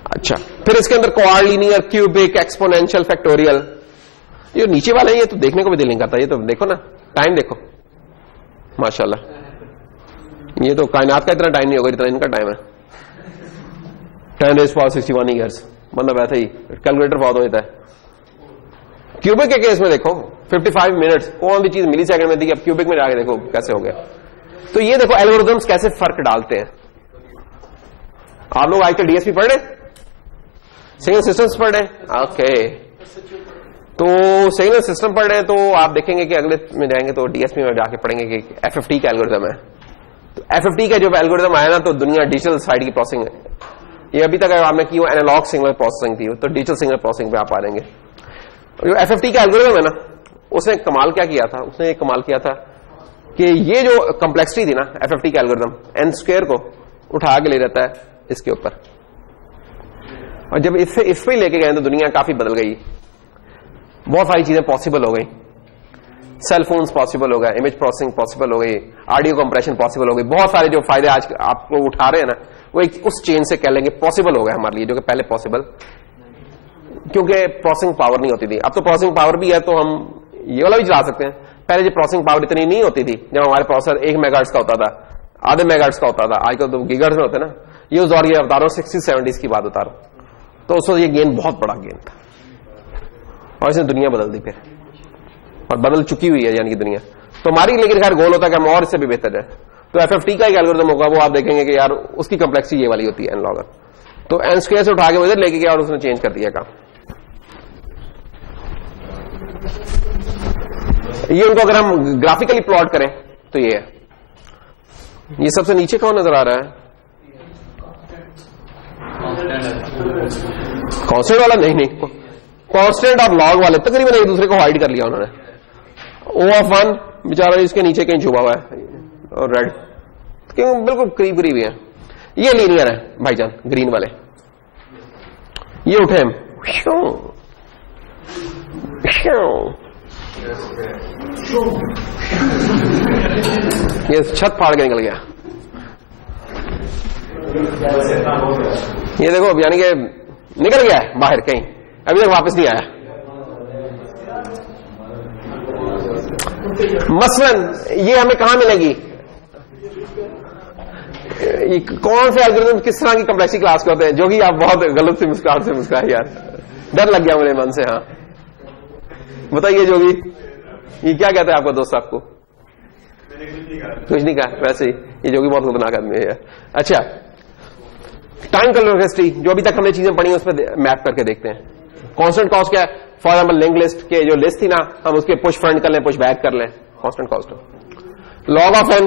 अच्छा, फिर इसके अंदर quad, linear, cubic, exponential, factorial, ये नीचे वाला है, ये तो देखने को भी दिल नहीं करता, ये तो देखो ना, टाइम देखो माशाल्लाह, ये तो कायनात का इतना टाइम नहीं होगा जितना इनका टाइम है, 10⁻61 ईयर्स, मतलब ऐसा ही कैलकुलेटर बहुत हो जाता है। क्यूबिक के केस में देखो 55 मिनट्स, कौन भी चीज मिली सेकंड में थी, अब क्यूबिक में जाके देखो कैसे हो गया। तो ये देखो एल्गोरिथम्स कैसे फर्क डालते हैं। आप लोग आजकल डीएसपी पढ़ रहे, सिग्नल सिस्टम्स पढ़ रहे, ओके, तो सिग्नल सिस्टम पढ़ रहे हैं, तो आप देखेंगे कि अगले में जाएंगे तो डीएसपी में जाके पढ़ेंगे कि एफएफटी का एल्गोरिथम है। तो एफएफटी का जब एल्गोरिथम आया ना, तो दुनिया डिजिटल साइड की प्रोसेसिंग है, ये अभी तक आपने की वो एनालॉग सिग्नल प्रोसेसिंग थी, तो डिजिटल सिग्नल प्रोसेसिंग पे आप आ जाएंगे। जो एफएफटी का एल्गोरिथम है ना, उसने कमाल क्या किया था, उसने एक कमाल किया था कि ये जो कॉम्प्लेक्सिटी थी ना एफएफटी का एल्गोरिथम, एन स्क्वायर को उठा के ले जाता है इसके ऊपर, और जब इस पे लेके गए तो दुनिया काफी बदल गई, बहुत सारी चीजें पॉसिबल हो गई, सेल फोन्स पॉसिबल हो गए, इमेज प्रोसेसिंग पॉसिबल हो गई, ऑडियो कंप्रेशन पॉसिबल हो गई, बहुत सारे जो फायदे आज आपको उठा रहे हैं ना, वो एक उस चेन से कह लेंगे पॉसिबल हो गया हमारे लिए, जो कि पहले पॉसिबल, क्योंकि प्रोसेसिंग पावर नहीं होती थी। अब तो प्रोसेसिंग पावर भी है, तो हम ये वाला भी चला सकते हैं। पहले जो प्रोसेसिंग पावर इतनी नहीं होती थी, जब हमारे प्रोसेसर 1 मेगाहर्ट्ज का होता था, आधे मेगाहर्ट्ज का होता था, आजकल तो गीगाहर्ट्ज में होते हैं ना, ये उस दौर ये बता रहा हूँ 60-70s की बात बता रहा हूं। तो उस वक्त ये गेन बहुत बड़ा गेन था, और इसने दुनिया बदल दी फिर, और बदल चुकी हुई है यानी कि दुनिया। तो हमारी लेकिन खैर गोल होता है कि हम और इससे भी बेहतर है। तो एफएफटी का एक एल्गोरिथम होगा, वो आप देखेंगे कि यार उसकी कॉम्प्लेक्सिटी ये वाली होती है एनालॉग। तो एन स्क्वायर से उठा के उधर लेके गया और उसने चेंज कर दिया काम। ये उनको अगर हम ग्राफिकली प्लॉट करें तो ये है, ये सबसे नीचे कौन नजर आ रहा है, कांस्टेंट वाला नहीं, कांस्टेंट और लॉग वाले तकरीबन एक दूसरे को हाइड कर लिया उन्होंने। ओ ऑफ 1 बेचारा इसके नीचे कहीं छुपा हुआ है, और रेड क्यों बिल्कुल करीब करीब है। ये लीनियर है भाईजान, ग्रीन वाले ये उठे हम, ये छत फाड़ के निकल गया। ये देखो यानी कि निकल गया है बाहर कहीं, अभी तक वापस नहीं आया। मसलन ये हमें कहां मिलेगी, कौन से एल्गोरिथम किस तरह की कॉम्प्लेक्सिटी क्लास के होते हैं, जो कि आप बहुत गलत से मुस्कुराए यार, डर लग गया मेरे मन से। हाँ बताइए जोगी, ये क्या कहता है आपका दोस्त आपको? कुछ नहीं कहा, वैसे ही ये जोगी बहुत खतरनाक आदमी है। अच्छा, टाइम कॉम्प्लेक्सिटी जो अभी तक हमने चीजें पढ़ी उस पर मैप करके देखते हैं। कांस्टेंट कॉस्ट क्या है? फॉर एग्जाम्पल लिंक लिस्ट के जो लिस्ट थी ना, हम उसके पुश फ्रंट कर लें, पुश बैक कर लें, constant cost. Log of N,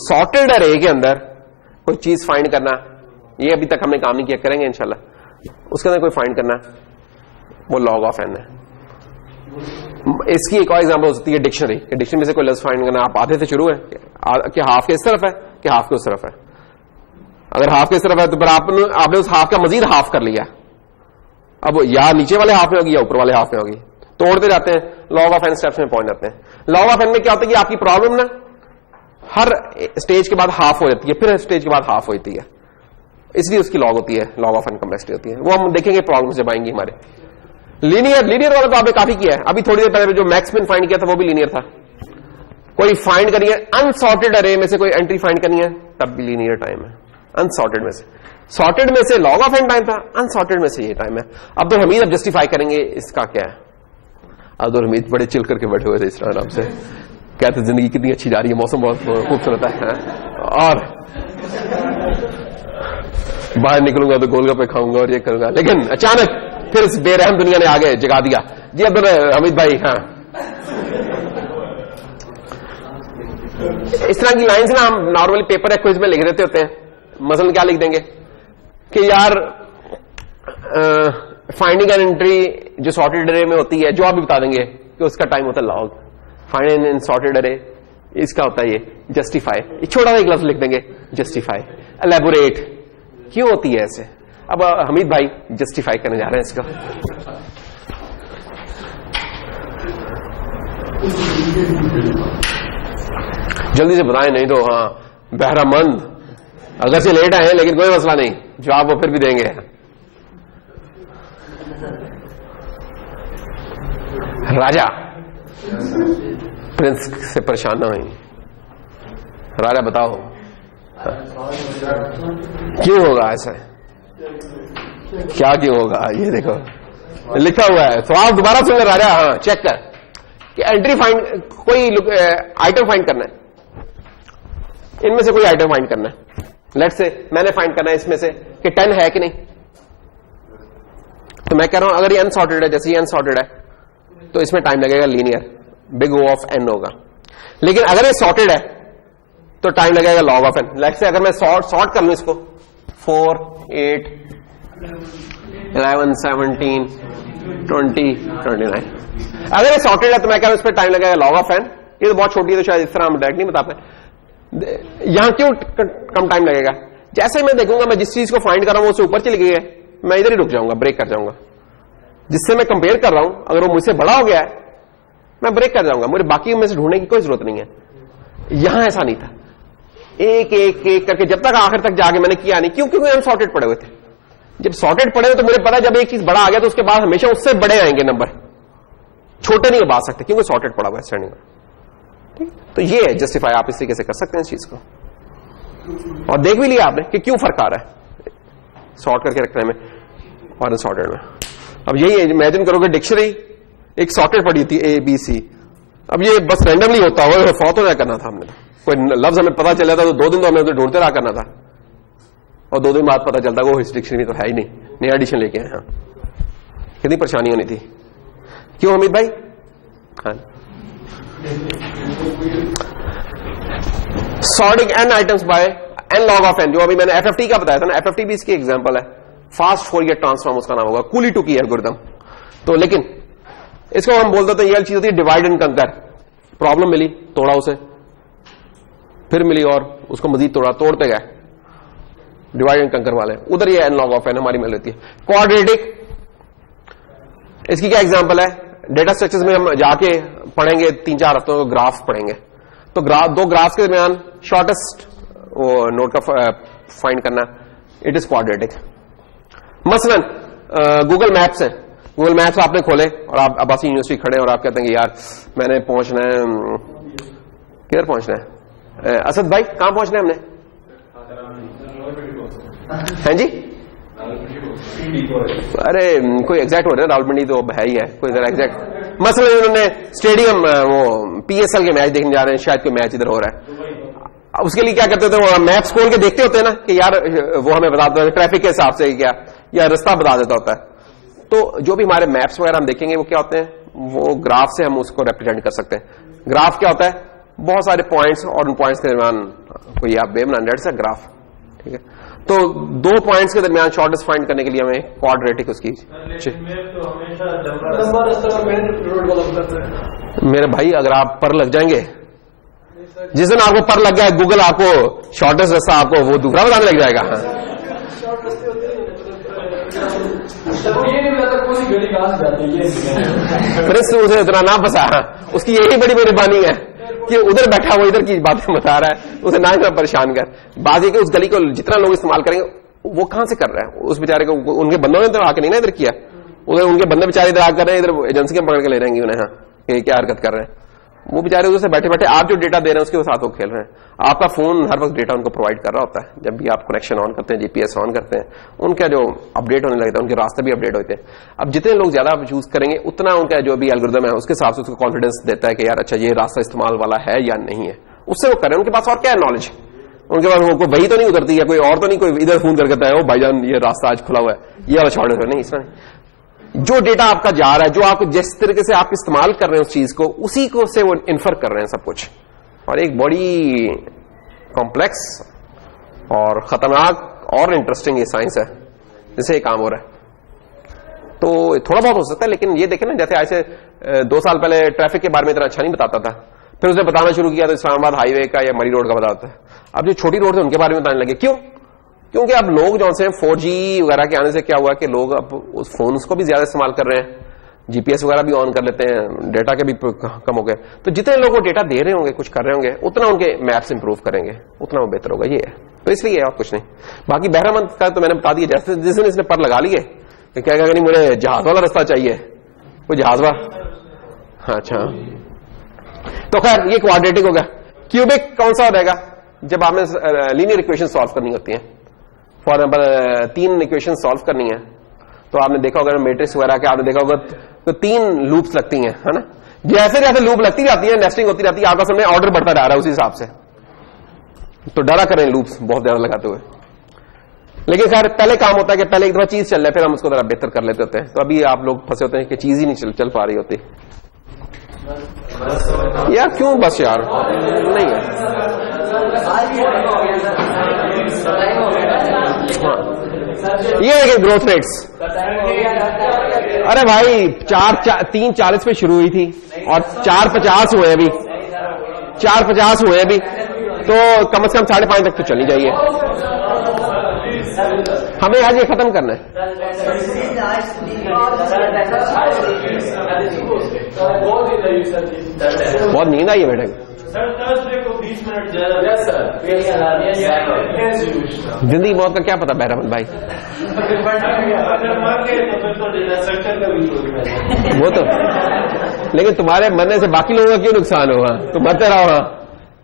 sorted array के अंदर कोई चीज फाइंड करना, ये अभी तक हमने काम नहीं किया, करेंगे इंशाल्लाह। उसके अंदर कोई फाइंड करना, वो लॉग ऑफ एन है। इसकी एक और एग्जांपल हो सकती है डिक्शनरी, डिक्शनरी से कोई लफ्ज फाइंड करना, आप आधे से शुरू है कि हाफ के इस तरफ है कि हाफ के उस तरफ है। अगर हाफ के इस तरफ है तो फिर आपने उस हाफ का मजीद हाफ कर लिया, अब या नीचे वाले हाफ में होगी या ऊपर वाले हाफ में होगी, तोड़ते जाते हैं, लॉग ऑफ एन स्टेप्स में पहुंच जाते हैं। लॉग ऑफ एन में क्या होता है कि आपकी प्रॉब्लम ना हर स्टेज के बाद हाफ हो जाती है, फिर स्टेज के बाद हाफ होती है, इसलिए उसकी लॉग होती है, लॉग ऑफ एन कॉम्प्लेक्सिटी होती है। वो हम देखेंगे प्रॉब्लम जब आएंगी हमारे। लीनियर वाला तो आपने काफी किया है, अभी थोड़ी देर पहले जो मैक्समिन फाइंड किया था वो भी लीनियर था। कोई फाइंड करनी है अनसॉर्टेड अरे में से कोई एंट्री फाइंड करनी है, तब भी लीनियर टाइम है। अनसॉर्टेड में से, सॉर्टेड में से लॉग ऑफ एन टाइम था, अनसॉर्टेड में से ये टाइम है। अब्दुल हमीद अब जस्टिफाई करेंगे इसका क्या है। अब्दुल हमीद बड़े चिल करके बैठे हुए थे इस तरह आराम से, कहते जिंदगी कितनी अच्छी जा रही है, मौसम बहुत खूबसूरत है, और बाहर निकलूंगा तो गोलगप्पे खाऊंगा और ये करूंगा। लेकिन अचानक फिर इस बेरहम दुनिया ने आगे जगा दिया। जी अब्दुल हमीद भाई, हाँ इस तरह की लाइंस ना हम नॉर्मली पेपर या क्विज में लिख देते होते हैं। मसलन क्या लिख देंगे कि यार फाइंडिंग एन एंट्री जो सॉर्टेड अरे में होती है, जो आप भी बता देंगे कि उसका टाइम होता है लॉग। फाइंड एन सॉर्टेड अरे इसका होता है ये जस्टिफाई, छोटा सा एक लफ्ज लिख देंगे जस्टिफाई। एलेबोरेट क्यों होती है ऐसे, अब हमीद भाई जस्टिफाई करने जा रहे हैं इसको। जल्दी से बताएं, नहीं तो हाँ बहरामंद अगर से लेट आए लेकिन कोई मसला नहीं, जवाब वो फिर भी देंगे। राजा प्रिंस से परेशान ना हुई, राजा बताओ क्यों होगा ऐसा, क्या क्यों होगा, ये देखो लिखा हुआ है, तो आप दोबारा सुन राजा, हाँ चेक कर कि एंट्री फाइंड, कोई आइटम फाइंड करना है, इनमें से कोई आइटम फाइंड करना है। लेट्स से मैंने फाइंड करना है इसमें से कि 10 है कि नहीं। तो मैं कह रहा हूं अगर ये अनसॉर्टेड है, जैसे ये अनसॉर्टेड है तो इसमें टाइम लगेगा linear, big O of n होगा। लेकिन अगर ये सॉर्टेड है तो टाइम लगेगा log of n। Let's say अगर मैं सॉर्ट कर लूं इसको 4, 8, 11, 17, 20, 29, अगर ये सॉर्टेड है तो मैं कह रहा हूं इस पर टाइम लगेगा log ऑफ n। ये तो बहुत छोटी है तो शायद इस तरह हम डायरेक्ट नहीं बता पाए। यहां क्यों कम टाइम लगेगा? जैसे मैं देखूंगा मैं जिस चीज को फाइंड कर रहा हूं उससे ऊपर चली गई है, मैं इधर ही रुक जाऊंगा, ब्रेक कर जाऊंगा। जिससे मैं कंपेयर कर रहा हूं अगर वो मुझसे बड़ा हो गया है मैं ब्रेक कर जाऊंगा, मुझे बाकी में से ढूंढने की कोई जरूरत नहीं है। यहां ऐसा नहीं था, एक एक एक करके जब तक आखिर तक जाके मैंने किया नहीं। क्यों? क्योंकि हम सॉर्टेड पड़े हुए थे। जब सॉर्टेड पड़े हुए तो मुझे पता जब एक चीज बड़ा आ गया तो उसके बाद हमेशा उससे बड़े आएंगे नंबर, छोटे नहीं बा सकते क्योंकि सॉर्टेड पड़ा हुआ है स्टैंडिंग में। तो ये है जस्टिफाई, आप इस तरीके से कर सकते हैं इस चीज को। और देख भी लिया आपने कि क्यों फर्क आ रहा है सॉर्ट करके रखने में और अनसॉर्टेड में। अब यही इमेजिन करोगे डिक्शनरी एक सॉर्टेड पड़ी थी ABC, अब ये बस रैंडमली होता हुआ फॉलो क्या करना था हमने, कोई लफ्ज हमें पता चल जाता तो 2 दिन तो हमें ढूंढते रहा करना था, और 2 दिन बाद पता चलता वो इस डिक्शनरी तो है ही नहीं, नया एडिशन लेके आए। हाँ, कितनी परेशानी होनी थी। क्यों अमित भाई? हाँ, sorting n items by n log of n, जो अभी मैंने FFT का बताया था ना, FFT भी इसकी एग्जांपल है। फास्ट फोरियर ट्रांसफॉर्म उसका नाम होगा, कूली टू की एल्गोरिथम। तो लेकिन इसको हम बोलते थे ये चीज होती है डिवाइड एंड कंकर। प्रॉब्लम मिली, तोड़ा उसे, फिर मिली और उसको मजीद तोड़ा, तोड़ते गए, डिवाइड एंड कंकर वाले। उधर ये n log ऑफ n हमारी मिल रहती है। क्वाड्रेटिक, इसकी क्या एग्जांपल है? डेटा स्ट्रक्चर्स में हम जाके पढ़ेंगे 3-4 हफ्तों को, ग्राफ पढ़ेंगे तो दो ग्राफ्स के दरमियान शॉर्टेस्ट वो नोड का फाइंड करना, इट इज क्वाड्रेटिक। मसलन गूगल मैप्स है, गूगल मैप्स आपने खोले और आप अब्बासी यूनिवर्सिटी खड़े हैं और आप कहते हैं कि यार मैंने पहुंचना है, किधर पहुंचना है? असद भाई कहां पहुंचना है हमने? हैं जी? अरे कोई एग्जैक्ट हो रहा है, रावलपिंडी तो है ही है, कोई इधर एग्जैक्ट। मसलन उन्होंने स्टेडियम वो PSL के मैच देखने जा रहे हैं, शायद कोई मैच इधर हो रहा है। उसके लिए क्या करते थे, वो मैप्स खोल के देखते होते हैं ना कि यार वो हमें बता देता है ट्रैफिक के हिसाब से क्या, या रास्ता बता देता होता है। तो जो भी हमारे मैप्स वगैरह हम देखेंगे वो क्या होते हैं, वो ग्राफ से हम उसको रिप्रेजेंट कर सकते हैं। ग्राफ क्या होता है? बहुत सारे पॉइंट्स और उन पॉइंट्स के दरमियान कोई आप वेव बनाना है ग्राफ, ठीक है। तो 2 पॉइंट्स के दरमियान शॉर्टेस्ट फाइंड करने के लिए हमें क्वाड्रेटिक उसकी मेरे भाई अगर आप पर लग जाएंगे, जिस दिन आपको पर लग गया गूगल आपको शॉर्टेस्ट रास्ता आपको वो दूसरा बताने लग जाएगा। उसे इतना ना फंसा, उसकी यही बड़ी मेहरबानी है कि उधर बैठा वो इधर की बातें बता रहा है, उसे ना इतना परेशान कर। बाजी के उस गली को जितना लोग इस्तेमाल करेंगे वो कहां से कर रहा है, उस बेचारे को उनके बंदों ने तो आके नहीं ना इधर किया, उधर उनके बंदे बेचारे इधर आकर रहे हैं, इधर एजेंसी के पकड़ के ले रहेंगे उन्हें। हाँ, क्या हरकत कर रहे हैं वो बेचारे, उधर से बैठे बैठे आप जो डेटा दे रहे हैं उसके साथ वो खेल रहे हैं। आपका फोन हर वक्त डेटा उनको प्रोवाइड कर रहा होता है। जब भी आप कनेक्शन ऑन करते हैं, GPS ऑन करते हैं, उनका जो अपडेट होने लगता है, उनके रास्ते भी अपडेट होते हैं। अब जितने लोग ज्यादा यूज करेंगे उतना उनका जो भी एल्गोरिथम है उसके हिसाब से उसको कॉन्फिडेंस देता है कि यार अच्छा ये रास्ता इस्तेमाल वाला है या नहीं है, उससे वो करें। उनके पास और क्या है नॉलेज, उनके पास वो वही तो नहीं उतरती है, कोई और तो नहीं कोई इधर फोन करके कहता है ओ भाईजान ये रास्ता आज खुला हुआ है, ये वाला शॉर्ट है। नहीं, इस तरह जो डेटा आपका जा रहा है, जो आप जिस तरीके से आप इस्तेमाल कर रहे हैं उस चीज को, उसी को से वो इन्फर कर रहे हैं सब कुछ। और एक बड़ी कॉम्प्लेक्स और खतरनाक और इंटरेस्टिंग ये साइंस है जिससे ये काम हो रहा है। तो थोड़ा बहुत हो सकता है, लेकिन ये देखें ना, जैसे आज से 2 साल पहले ट्रैफिक के बारे में इतना अच्छा नहीं बताता था, फिर उसने बताना शुरू किया तो इस्लामाबाद हाईवे का या मरी रोड का बताता है। अब जो छोटी रोड है उनके बारे में बताने लगे। क्यों? क्योंकि अब लोग जो से 4G वगैरह के आने से क्या हुआ कि लोग अब उस फोन को भी ज्यादा इस्तेमाल कर रहे हैं, GPS वगैरह भी ऑन कर लेते हैं, डेटा के भी कम हो गए। तो जितने लोग वो डेटा दे रहे होंगे, कुछ कर रहे होंगे, उतना उनके मैप्स इंप्रूव करेंगे, उतना वो बेहतर होगा। ये है, तो इसलिए और कुछ नहीं। बाकी बहरामंद का तो मैंने बता दिया, जैसे जिस दिन इसने पर लगा लिए कि क्या नहीं मुझे जहाज वाला रास्ता चाहिए, वो जहाज वाला। अच्छा, तो खैर ये क्वाड्रेटिक हो गया। क्यूबिक कौन सा हो जाएगा? जब आपने लीनियर इक्वेशन सॉल्व करनी होती है। फॉर एग्जाम्पल 3 इक्वेशन सॉल्व करनी है तो आपने देखा होगा मैट्रिक्स वगैरह के, आपने देखा होगा तो 3 लूप्स लगती हैं, है ना। जैसे जैसे लूप लगती जाती है, नेस्टिंग होती जाती है, आपका समय ऑर्डर बढ़ता जा रहा है उसी हिसाब से। तो डरा करें लूप्स बहुत ज्यादा लगाते हुए। लेकिन खैर पहले काम होता है कि पहले एक दफा चीज चल रहा है, फिर हम उसको जरा बेहतर कर लेते होते हैं। तो अभी आप लोग फंसे होते हैं कि चीज ही नहीं चल पा रही होती। यार क्यों बस यार नहीं है। हाँ। ये है कि ग्रोथ रेट्स, अरे भाई 3:40 पे शुरू हुई थी और 4:50 हुए अभी, 4:50 हुए अभी, तो कम से कम 5:30 तक तो चलनी चाहिए। हमें आज ये खत्म करना है। बहुत नींद आई है बेटे, जिंदगी मौत का क्या पता बहरामंद भाई। वो तो, लेकिन तुम्हारे मरने से बाकी लोगों का क्यों नुकसान होगा, तुम मरते रहो।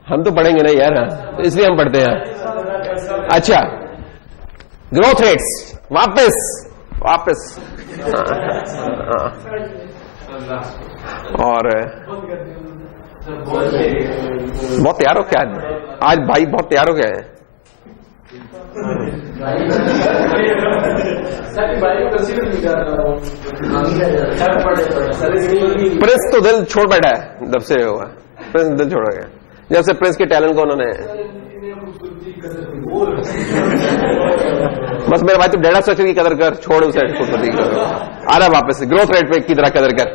हम तो पढ़ेंगे नहीं यार, तो इसलिए हम पढ़ते हैं। अच्छा, ग्रोथ रेट्स वापस और बहुत तैयार हो क्या आज भाई, बहुत तैयार हो गया है। प्रिंस तो दिल छोड़ बैठा है, जब से हुआ प्रिंस दिल छोड़ गया, जब से प्रिंस के टैलेंट को उन्होंने बस मेरे भाई, तू डेटा स्ट्रक्चर की कदर कर, छोड़ उसे खुदपति की कदर। आ रहा वापस ग्रोथ रेट पे की तरह कदर कर,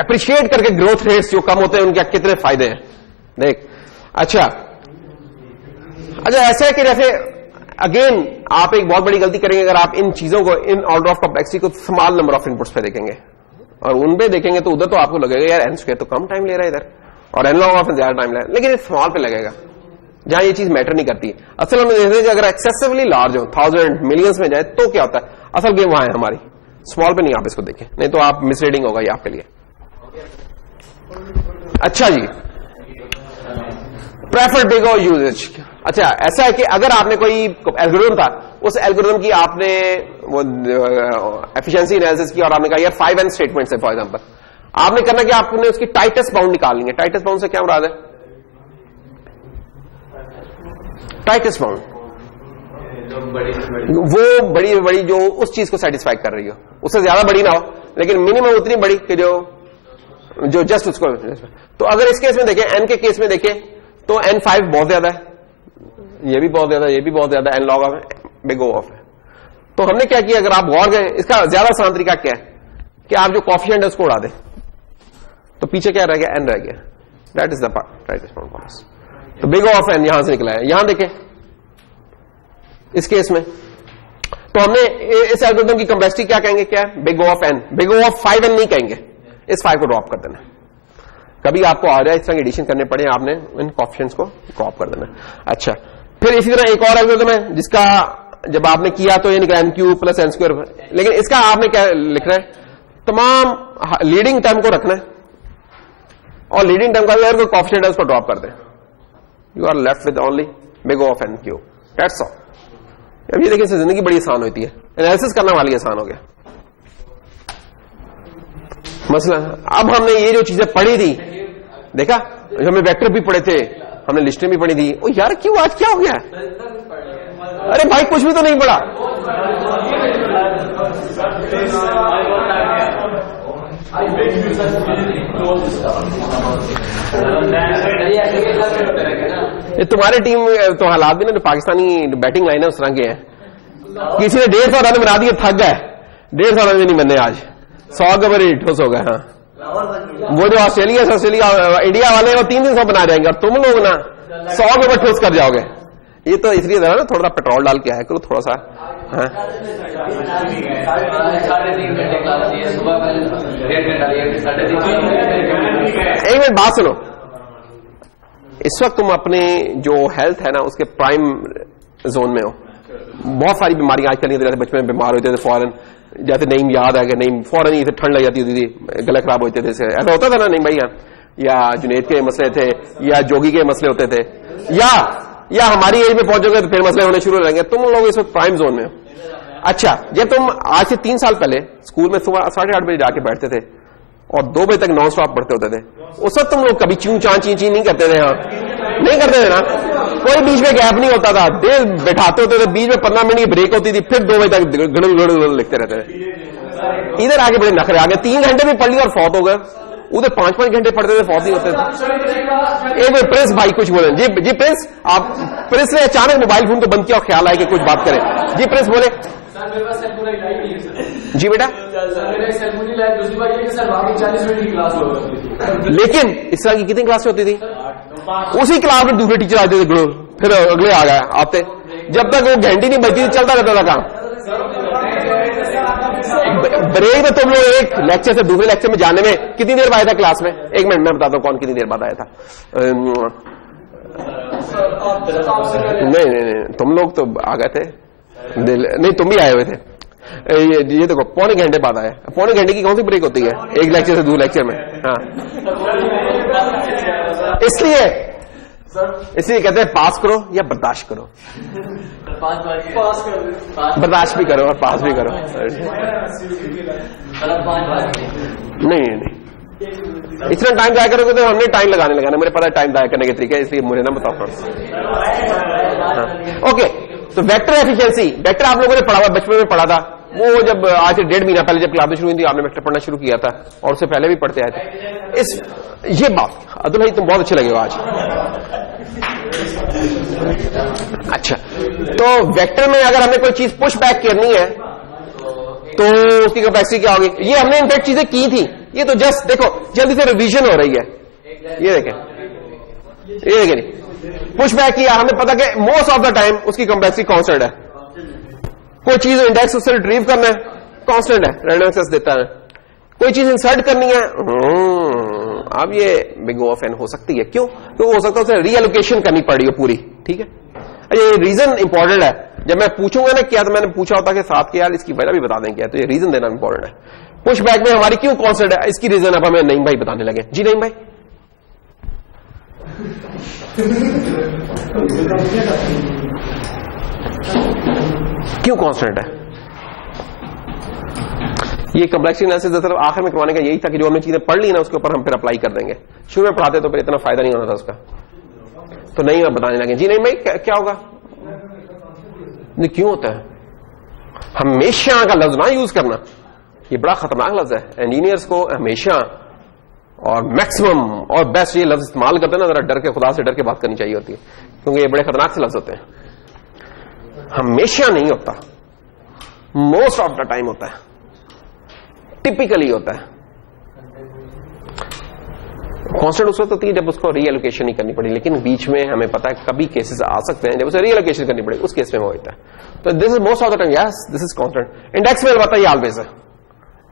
अप्रिशिएट करके ग्रोथ रेट्स जो कम होते हैं उनके कितने फायदे हैं देख। अच्छा, ऐसा है कि जैसे अगेन आप एक बहुत बड़ी गलती करेंगे अगर आप इन चीजों को, इन ऑर्डर ऑफ कॉम्प्लेक्सिटी को स्मॉल नंबर ऑफ इनपुट्स पे देखेंगे और उन पे देखेंगे, तो उधर तो आपको लगेगा यार n² तो कम टाइम ले रहा है इधर, और n log ऑफ ज्यादा टाइम ले रहा है, लेकिन स्मॉल पे लगेगा जहां ये चीज मैटर नहीं करती। असल में देखते हैं कि अगर एक्सेसिवली लार्ज हो, 1000 मिलियंस में जाए तो क्या होता है, असल गेम वहां है हमारी, स्मॉल पे नहीं आप इसको देखें, नहीं तो आप मिसरीडिंग होगा ये आपके लिए। अच्छा जी, प्रेफर बिग और यूजेज। अच्छा, ऐसा है कि अगर आपने कोई एल्गोरिथम था, उस एल्गोरिथम की आपने वो एफिशिएंसी एनालिसिस की और आपने कहा यार 5n स्टेटमेंट्स है फॉर एग्जांपल, आपने करना कि आपने उसकी टाइटेस्ट बाउंड निकालनी है। टाइटेस्ट बाउंड से क्या मुराद है? टाइटेस्ट बाउंड वो बड़ी जो उस चीज को सेटिस्फाई कर रही हो, उससे ज्यादा बड़ी ना हो लेकिन मिनिमम उतनी बड़ी कि जो जस्ट उसको। तो अगर इस केस में देखें, n के केस में देखें तो n5 बहुत ज्यादा है, ये भी बहुत ज्यादा, ये भी बहुत ज्यादा, n log of big O of है। तो हमने क्या किया, अगर आप गौर करें, इसका ज्यादा आसान तरीका क्या है कि आप जो कॉफिशिएंट है उसको उड़ा दें, तो पीछे क्या रह गया, n रह गया। That is the tightest bound for us. तो बिग O ऑफ n यहां से निकला है। यहां देखें इस केस में, तो हमने इस एल्गोरिथम की कंप्लेक्सिटी क्या कहेंगे, क्या है, big O of n। Big O of 5n नहीं कहेंगे, इस 5 को ड्रॉप कर देना। कभी आपको आ जाए इस तरह एडिशन करने पड़े, आपने इन कोएफिशिएंट्स को ड्रॉप कर देना। अच्छा, फिर इसी तरह एक और एल्गोरिथम है जिसका जब आपने किया तो ये निकला n³ + n², लेकिन इसका आपने क्या लिखना है, तमाम लीडिंग टर्म को रखना है और लीडिंग टर्म का भी अगर कोई कोएफिशिएंट है उसको ड्रॉप कर दें। You are left with only big O of n³। That's all. अब ये देखिए, इससे जिंदगी बड़ी आसान होती है, एनालिसिस करने वाली आसान हो गया मसला। अब हमने ये जो चीजें पढ़ी थी, देखा, हमने वेक्टर भी पढ़े थे, हमने लिस्टें भी पढ़ी थी। ओ यार क्यों, आज क्या हो गया? अरे भाई कुछ भी तो नहीं पढ़ा। ये तुम्हारी टीम तो हालात भी ना, जो पाकिस्तानी बैटिंग लाइन है उस तरह के हैं। किसी ने 150 रन बना दिए, थक गए, 150 रन भी नहीं बनने आज, 100 के ऊपर ठोस हो गए। हाँ, वो जो ऑस्ट्रेलिया इंडिया वाले वो 300 बना जाएंगे और तुम लोग ना 100 के ऊपर ठोस कर जाओगे। ये तो इसलिए ना थोड़ा सा पेट्रोल डाल के आया करो थोड़ा सा। हाँ, एक मिनट बात सुनो, इस वक्त तुम अपने जो हेल्थ है ना उसके प्राइम जोन में हो। बहुत सारी बीमारियां आजकल, जैसे बचपन में बीमार होते थे फौरन, जैसे नईम याद आ गया, नईम फौरन ही ठंड लग जाती थी, गले खराब होते थे, ऐसा होता था ना नईम भाई, या जुनेद के मसले थे, या जोगी के मसले होते थे, या हमारी एज में पहुंचोगे तो फिर मसले होने शुरू हो जाएंगे। तुम लोग इस वक्त प्राइम जोन में हो। अच्छा, जब तुम आज से 3 साल पहले स्कूल में सुबह 8:30 बजे जाके बैठते थे और 2 बजे तक नॉन स्टॉप पढ़ते होते थे, उस वक्त तुम लोग कभी चूं चां ची ची नहीं करते थे? हाँ, नहीं करते थे ना? कोई बीच में गैप नहीं होता था, देर बैठाते होते थे, बीच में 15 मिनट की ब्रेक होती थी, फिर 2 बजे तक गड़ल गड़ल लिखते रहते थे। इधर आगे बड़े नखरे आ गए, 3 घंटे में पढ़ लिया और फौत हो गए। उधर 5-5 घंटे पढ़ते थे, फौत नहीं होते थे। एक बार प्रिंस भाई कुछ बोले। जी प्रिंस, आप प्रिंस ने अचानक मोबाइल फोन को बंद किया और ख्याल आया कि कुछ बात करें। जी प्रिंस बोले। जी बेटा। लेकिन इस तरह की कितनी क्लास होती थी? उसी क्लास में दूसरे टीचर आते थे, फिर अगले आ गए आते, जब तक वो घंटी नहीं बजती चलता रहता था काम। ब्रेक में तुम लोग एक लेक्चर से दूसरे लेक्चर में जाने में कितनी देर बाद आया था क्लास में? 1 मिनट में बताता हूं कौन कितनी देर बाद आया था। नहीं, तुम लोग तो आ गए थे। नहीं, तुम भी आए हुए थे। ये देखो, पौने घंटे बाद आया। पौने घंटे की कौन सी ब्रेक होती है एक लेक्चर से दूसरे लेक्चर में? हाँ, इसलिए कहते हैं पास करो या बर्दाश्त करो। बर्दाश्त भी करो और पास भी करो। नहीं, इतना टाइम जाया करोगे तो हमने टाइम लगाने लगाना। मुझे पता है टाइम जाया करने के तरीके, इसलिए मुझे ना बताओ। ओके, तो वेक्टर एफिशिएंसी, वेक्टर आप लोगों ने पढ़ा हुआ, बचपन में पढ़ा था। वो जब आज से 1.5 महीना पहले जब क्लास शुरू हुई थी, आपने वेक्टर पढ़ना शुरू किया था और उससे पहले भी पढ़ते आए थे। ये बात अब्दुल भाई तुम बहुत अच्छे लगे हो आज। अच्छा, तो वेक्टर में अगर हमें कोई चीज पुश बैक करनी है तो उसकी कैपेसिटी क्या होगी? ये हमने इनफैक्ट चीजें की थी। ये तो जस्ट देखो, जल्दी से रिवीजन हो रही है। ये देखें, पुश बैक किया, हमें पता कि मोस्ट ऑफ द टाइम उसकी कैपेसिटी कांस्टेंट है। कोई चीज इंडेक्स उससे रिट्रीव करना है, कांस्टेंट है, रैंडम एक्सेस देता है। कोई चीज इंसर्ट करनी है, अब ये बिग O ऑफ n हो सकती है। क्यों? तो हो सकता है उसे रीएलोकेशन करनी पड़ी हो पूरी। ठीक है, ये रीजन इंपॉर्टेंट है। जब मैं पूछूंगा ना क्या, तो मैंने पूछा होता कि साथ के यार इसकी वजह भी बता दें क्या, तो ये रीजन देना इंपॉर्टेंट है। पुश बैक में हमारी क्यों कांस्टेंट है, इसकी रीजन अब हमें नईम भाई बताने लगे। जी नईम भाई। क्यों कांस्टेंट है? ये कॉम्प्लेक्सिटी एनालिसिस दरअसल आखिर में करवाने का यही था कि जो हमने चीजें पढ़ ली ना उसके ऊपर हम फिर अप्लाई कर देंगे। शुरू में पढ़ाते तो फिर इतना फायदा नहीं होना था उसका, तो नहीं मैं बताने लगे। जी नहीं भाई, क्या होगा? नहीं, क्यों होता है? हमेशा का लफ्ज ना यूज करना, ये बड़ा खतरनाक लफ्ज है। इंजीनियर्स को हमेशा और मैक्सिमम और बेस्ट ये लफ्ज इस्तेमाल करते हैं ना, जरा डर के, खुदा से डर के बात करनी चाहिए होती है, क्योंकि ये बड़े खतरनाक से लफ्ज होते हैं। हमेशा नहीं होता, मोस्ट ऑफ द टाइम होता है, टिपिकली होता है। कांस्टेंट उस वक्त होती है जब उसको रीएलोकेशन नहीं करनी पड़ी, लेकिन बीच में हमें पता है कभी केसेस आ सकते हैं जब उसे रीएलोकेशन करनी पड़ी, उस केस में वो होता है। तो this is most of the time, yes this is constant. Index में अलबत्ता ये ऑलवेज है,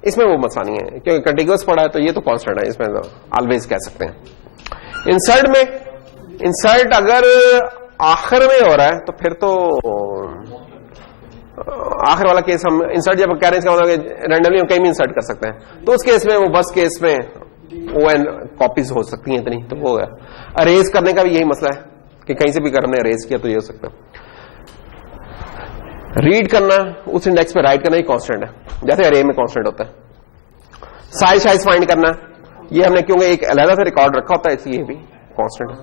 इसमें वो मसला नहीं है क्योंकि कंटिन्यूअस पड़ा है, तो ये तो कांस्टेंट है, इसमें तो ऑलवेज कह सकते हैं। इंसर्ट में, इंसर्ट अगर आखिर में हो रहा है तो फिर तो आखिर वाला केस हम इंसर्ट जब कह रहे हैं इसका मतलब रैंडमली हम कहीं भी इंसर्ट कर सकते हैं, तो उस केस में वो बस केस में ON कॉपीज हो सकती हैं इतनी, तो वो है। अरेज करने का भी यही मसला है कि कहीं से भी अगर हमने अरेज किया तो ये हो सकता है। रीड करना, उस इंडेक्स पे राइट करना ही कांस्टेंट है, जैसे अरे में कांस्टेंट होता है। साइज फाइंड करना, ये हमने क्योंकि एक अलग से रिकॉर्ड रखा होता है इसलिए ये भी कांस्टेंट है।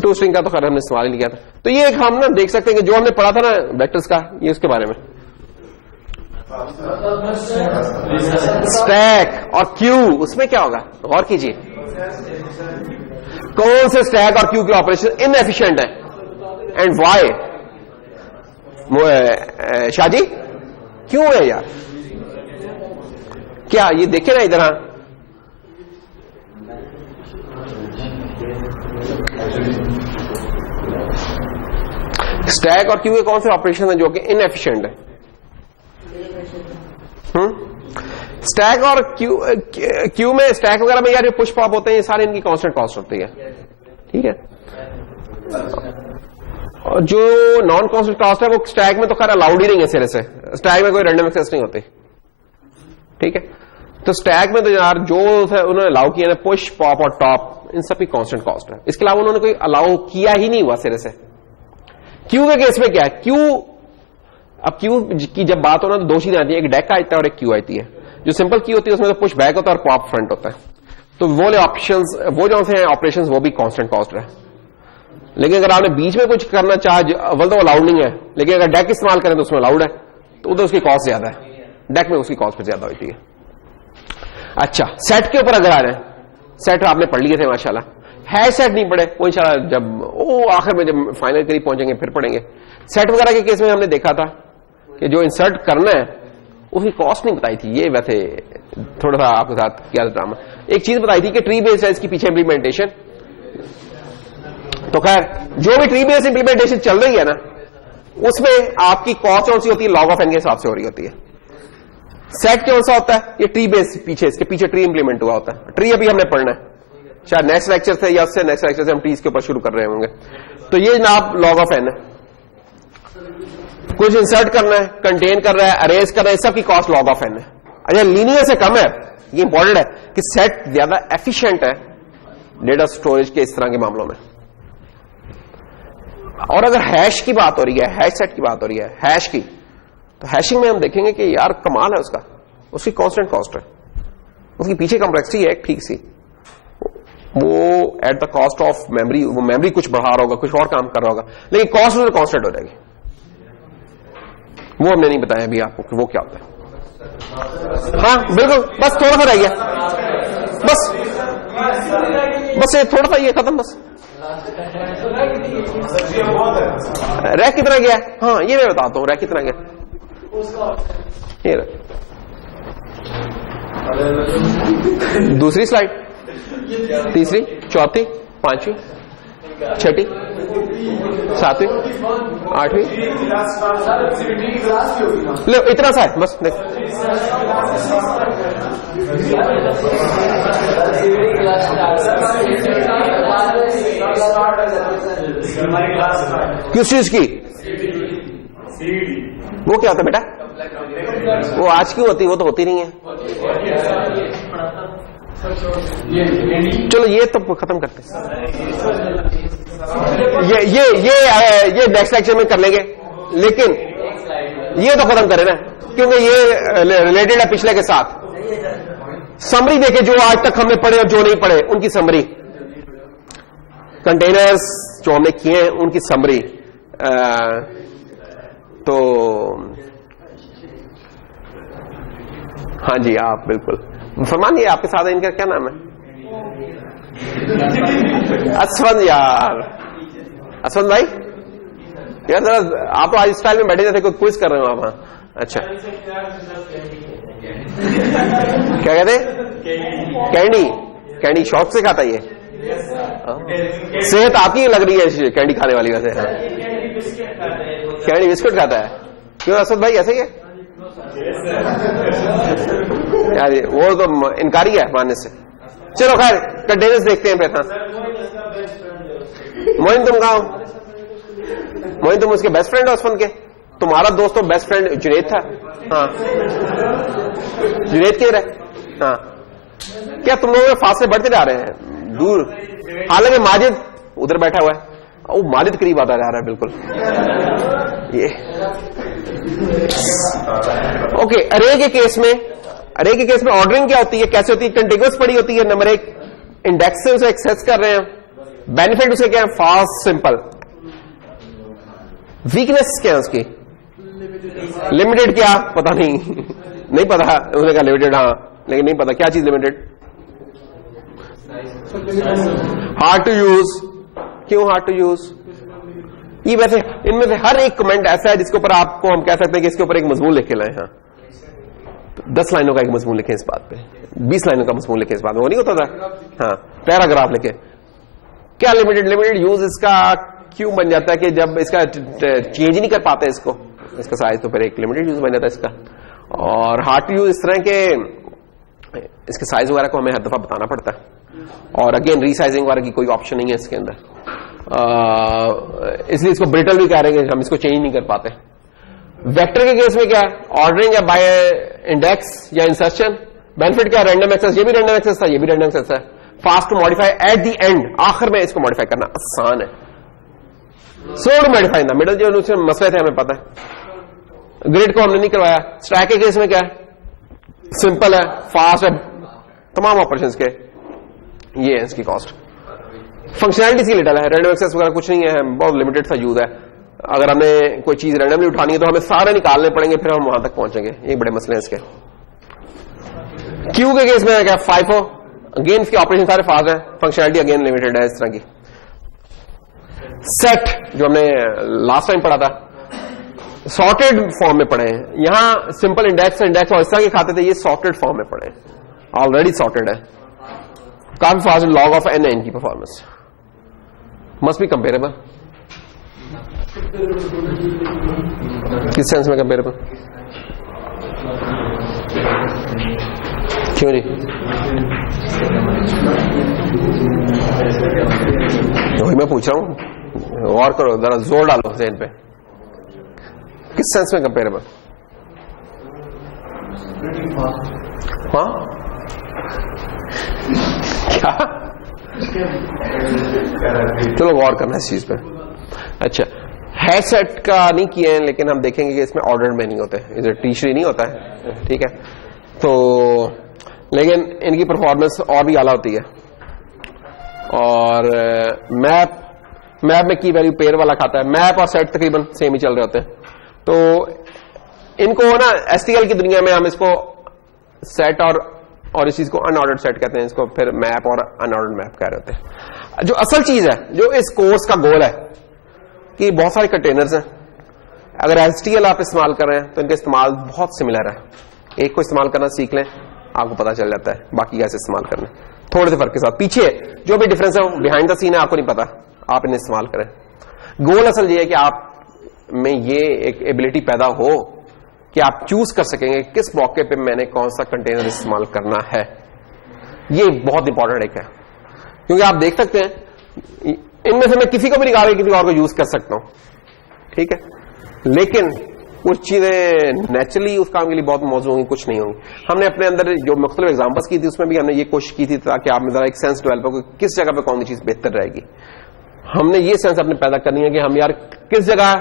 टू स्ट्रिंग का तो खैर हमने इस्तेमाल नहीं किया था। तो ये एक हम ना देख सकते हैं कि जो हमने पढ़ा था ना वेक्टर्स का, ये उसके बारे में स्टैक और क्यू, उसमें क्या होगा गौर कीजिए। कौन से स्टैक और क्यू के ऑपरेशन इनएफिशिएंट है एंड व्हाई? शाहजी क्यों है यार? क्या ये देखे ना इधर, स्टैक और क्यू के कौन से ऑपरेशन है जो कि इनएफिशिएंट है? स्टैक और क्यू में, स्टैक वगैरह में यार जो पुश पॉप होते हैं ये सारे इनकी कांस्टेंट कॉस्ट होती है, ठीक है। और जो नॉन कांस्टेंट कॉस्ट है वो स्टैक में तो खैर अलाउड ही नहीं है सिरे से, स्टैक में कोई रैंडम एक्सेस नहीं होती, ठीक है। तो स्टैक में तो यार जो उन्होंने अलाउ किया ना पुश पॉप और टॉप, इन सब की कांस्टेंट कॉस्ट है, इसके अलावा उन्होंने कोई अलाउ किया ही नहीं हुआ सिरे से। क्यू के केस में क्या है? क्यू अब क्यू की जब बात हो ना तो दो चीजें आती है, एक डेक आती है और एक क्यू आती है। जो सिंपल क्यू होती है उसमें तो पुश बैक होता है और पॉप फ्रंट होता है, तो वो ऑप्शंस वो जो से ऑपरेशंस वो भी कांस्टेंट कॉस्ट है। लेकिन अगर आपने बीच में कुछ करना चाहे, अव्वल तो अलाउड नहीं है, लेकिन अगर डेक इस्तेमाल करें तो उसमें अलाउड है, तो उधर उसकी कॉस्ट ज्यादा है, डेक में उसकी कॉस्ट फिर ज्यादा होती है। अच्छा, सेट के ऊपर अगर आ रहे हैं, सेट आपने पढ़ लिए थे माशाल्लाह, है सेट नहीं पढ़े वो इंशाल्लाह जब वो आखिर में जब फाइनल करीब पहुंचेंगे फिर पढ़ेंगे। सेट वगैरह के केस में हमने देखा था कि जो इंसर्ट करना है उसकी कॉस्ट नहीं बताई थी। ये वैसे थोड़ा सा आपके साथ क्या ड्रामा, एक चीज बताई थी कि ट्री बेस्ड है इसके पीछे इंप्लीमेंटेशन, तो खैर जो भी ट्री बेस्ड इंप्लीमेंटेशन चल रही है ना उसमें आपकी कॉस्ट कौन सी होती है, लॉग ऑफ एन के हिसाब से हो रही होती है। सेट कौन सा होता है, ये ट्री बेस्ड पीछे, इसके पीछे ट्री इंप्लीमेंट हुआ होता है। ट्री अभी हमने पढ़ना है, शायद नेक्स्ट लेक्चर से या उससे नेक्स्ट लेक्चर से हम ट्रीज के ऊपर शुरू कर रहे होंगे। तो ये जनाब लॉग ऑफ एन है, कुछ इंसर्ट करना है, कंटेन कर रहा है, अरेंज कर रहा है, सबकी कॉस्ट लॉग ऑफ एन है। अच्छा, लीनियर से कम है, ये इंपॉर्टेंट है कि सेट ज्यादा एफिशिएंट है डेटा स्टोरेज के इस तरह के मामलों में। और अगर हैश की बात हो रही है, हैश सेट की बात हो रही है, हैश की, तो हैशिंग में हम देखेंगे कि यार कमाल है उसका, उसकी कांस्टेंट कॉस्ट है, उसकी पीछे कॉम्प्लेक्सिटी है ठीक सी, वो at the cost of memory, वो मेमोरी कुछ बढ़ा रहा होगा, कुछ और काम कर रहा होगा, लेकिन कॉस्ट उसमें कांस्टेंट हो जाएगी। वो हमने नहीं बताया अभी आपको कि वो क्या होता है। हाँ बिल्कुल, बस थोड़ा सा रह गया, बस ये थोड़ा सा, ये खत्म बस। रह कितना गया, हाँ ये मैं बताता हूं, रह कितना गया, ये दूसरी स्लाइड, तीसरी, चौथी, पांचवी, छठी, सातवीं, आठवीं, लो इतना सा है बस। देख किस चीज की, वो क्या होता है बेटा, वो आज की होती, वो तो होती नहीं है। चलो ये तो खत्म करते हैं, ये नेक्स्ट लेक्चर में कर लेंगे, लेकिन ये तो खत्म करें ना, क्योंकि ये रिलेटेड है पिछले के साथ। समरी देखे जो आज तक हमने पढ़े और जो नहीं पढ़े उनकी समरी, कंटेनर्स जो हमने किए हैं उनकी समरी। तो हाँ जी, आप बिल्कुल फरमान, ये आपके साथ है, इनका क्या नाम है, असफंद यार, असफंद भाई यार जरा आप तो आज स्टाइल में बैठे थे, कोई क्विज कर रहे हो आप। हाँ अच्छा, क्या कहते, कैंडी, कैंडी शौक से खाता ये, सेहत आपकी लग रही है कैंडी खाने वाली वैसे। हाँ कैंडी बिस्कुट खाता है, क्यों असद भाई ऐसे ही है यार, वो तो इनकारी है मानने से। चलो खैर कंटेनर्स देखते हैं फिर। हाँ मोइन तुम कहाँ हो, मोइन तुम उसके बेस्ट फ्रेंड हो असफन के, तुम्हारा दोस्त तो बेस्ट फ्रेंड जुनेद था। हाँ जुनेद किधर है, हाँ क्या तुम लोगों में फासले बढ़ते जा रहे हैं दूर, हालांकि माजिद उधर बैठा हुआ है, वो मालिद करीब आता जा रहा है बिल्कुल। ये ओके, अरे के केस में ऑर्डरिंग क्या होती है, कैसे होती है, कंटिन्यूअस पड़ी होती है। नंबर एक, इंडेक्स से उसे एक्सेस कर रहे हैं, बेनिफिट उसे क्या है, फास्ट सिंपल। वीकनेस क्या है उसकी, लिमिटेड क्या पता नहीं पता, उसने कहा लिमिटेड, हाँ लेकिन नहीं पता क्या चीज लिमिटेड, हार्ड टू यूज। क्यों हार्ड टू यूज, ये वैसे इनमें से हर एक कमेंट ऐसा है जिसके ऊपर आपको हम कह सकते हैं कि इसके ऊपर एक मजमून लिख के लाए। हाँ 10 लाइनों का एक मजमून लिखे इस बात पे, 20 लाइनों का मजमून लिखे इस बात में, वो नहीं होता था। हाँ पैराग्राफ लिखे, क्या लिमिटेड यूज इसका क्यों बन जाता है कि जब इसका चेंज ही नहीं कर पाते इसका साइज, तो फिर एक लिमिटेड यूज बन जाता है इसका। और हार्ड टू यूज इस तरह के इसके साइज वगैरह को हमें हर दफा बताना पड़ता है, और अगेन रीसाइजिंग वगैरह की कोई ऑप्शन नहीं है इसके अंदर, इसलिए इसको ब्रिटल भी कह रहे हैं, हम इसको चेंज नहीं कर पाते। वेक्टर के केस में क्या है, ऑर्डरिंग है बाय इंडेक्स या इंसर्शन। बेनिफिट क्या है, रैंडम एक्सेस, ये भी रैंडम एक्सेस था, ये भी रैंडम एक्सेस है। Fast to modify at the end, आखिर में इसको मॉडिफाई करना आसान है। Slow to modify in the middle, जो मसले थे हमें पता है, ग्रिड को हमने नहीं करवाया। स्टैक के केस में क्या है, सिंपल है, फास्ट है, तमाम ऑपरेशंस के ये है इसकी कॉस्ट। फंक्शनैलिटी की लिटल है, रैंडम एक्सेस वगैरह कुछ नहीं है, बहुत लिमिटेड सा यूज है। अगर हमें कोई चीज रैंडमली उठानी है तो हमें सारे निकालने पड़ेंगे, फिर हम वहां तक पहुंचेंगे। ये बड़े मसले हैं इसके। क्यू के केस में क्या, FIFO, अगेन इसके ऑपरेशन सारे फास्ट है, फंक्शनैलिटी अगेन लिमिटेड है इस तरह की। सेट जो हमने लास्ट टाइम पढ़ा था, सॉर्टेड फॉर्म में पढ़े हैं। यहां सिंपल इंडेक्स और इस तरह के खाते थे, ये सॉर्टेड फॉर्म में पढ़े, ऑलरेडी सॉर्टेड है, काफी फास्ट। लॉग ऑफ एन की परफॉर्मेंस मस्ट बी कंपेरेबल। किस सेंस में कंपेरेबल, क्यों नहीं? वही मैं पूछ रहा हूं, गौर करो, जरा जोर डालो ज़हन पे। किस सेंस में कंपेरेबल? हाँ क्या, चलो गौर करना इस चीज पे। अच्छा, है सेट का नहीं किए हैं, लेकिन हम देखेंगे कि इसमें ऑर्डर में नहीं होते, इधर टीशरी नहीं होता है, ठीक है। तो लेकिन इनकी परफॉर्मेंस और भी आला होती है। और मैप में की वैल्यू पेयर वाला खाता है, मैप और सेट तकरीबन सेम ही चल रहे होते हैं। तो इनको ना एसटीएल की दुनिया में हम इसको सेट और इस चीज को अनऑर्डर्ड सेट कहते हैं, इसको फिर मैप और अनऑर्डर्ड मैप कह रहे होते हैं। जो असल चीज है, जो इस कोर्स का गोल है कि बहुत सारे कंटेनर्स हैं, अगर एसटीएल आप इस्तेमाल कर रहे हैं तो इनका इस्तेमाल बहुत सिमिलर है। एक को इस्तेमाल करना सीख लें, आपको पता चल जाता है बाकी कैसे इस्तेमाल करना, थोड़े से फर्क के साथ। पीछे जो भी डिफरेंस है वो बिहाइंड द सीन है, आपको नहीं पता, आप इन्हें इस्तेमाल करें। गोल असल ये है कि आप में ये एक एबिलिटी पैदा हो कि आप चूज कर सकेंगे किस मौके पे मैंने कौन सा कंटेनर इस्तेमाल करना है। ये बहुत इंपॉर्टेंट एक है, क्योंकि आप देख सकते हैं इनमें से मैं किसी को भी निकाल के किसी और को यूज कर सकता हूं, ठीक है, लेकिन कुछ चीजें नेचुरली उस काम के लिए बहुत मौजूद होंगी, कुछ नहीं होंगी। हमने अपने अंदर जो मुख्तलिफ एग्जांपल्स की थी उसमें भी हमने ये कोशिश की थी ताकि आप में जरा एक सेंस डेवलप हो किस जगह पे कौन सी चीज बेहतर रहेगी। हमने ये सेंस अपने पैदा करनी है कि हम यार किस जगह,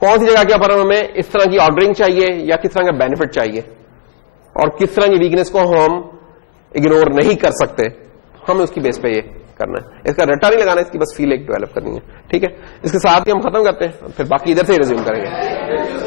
कौन सी जगह के ऊपर हमें इस तरह की ऑर्डरिंग चाहिए या किस तरह का बेनिफिट चाहिए, और किस तरह की वीकनेस को हम इग्नोर नहीं कर सकते, हमें उसकी बेस पे ये करना है। इसका रट्टा नहीं लगाना, इसकी बस फील एक डेवलप करनी है, ठीक है। इसके साथ ही हम खत्म करते हैं, फिर बाकी इधर से ही रिज्यूम करेंगे।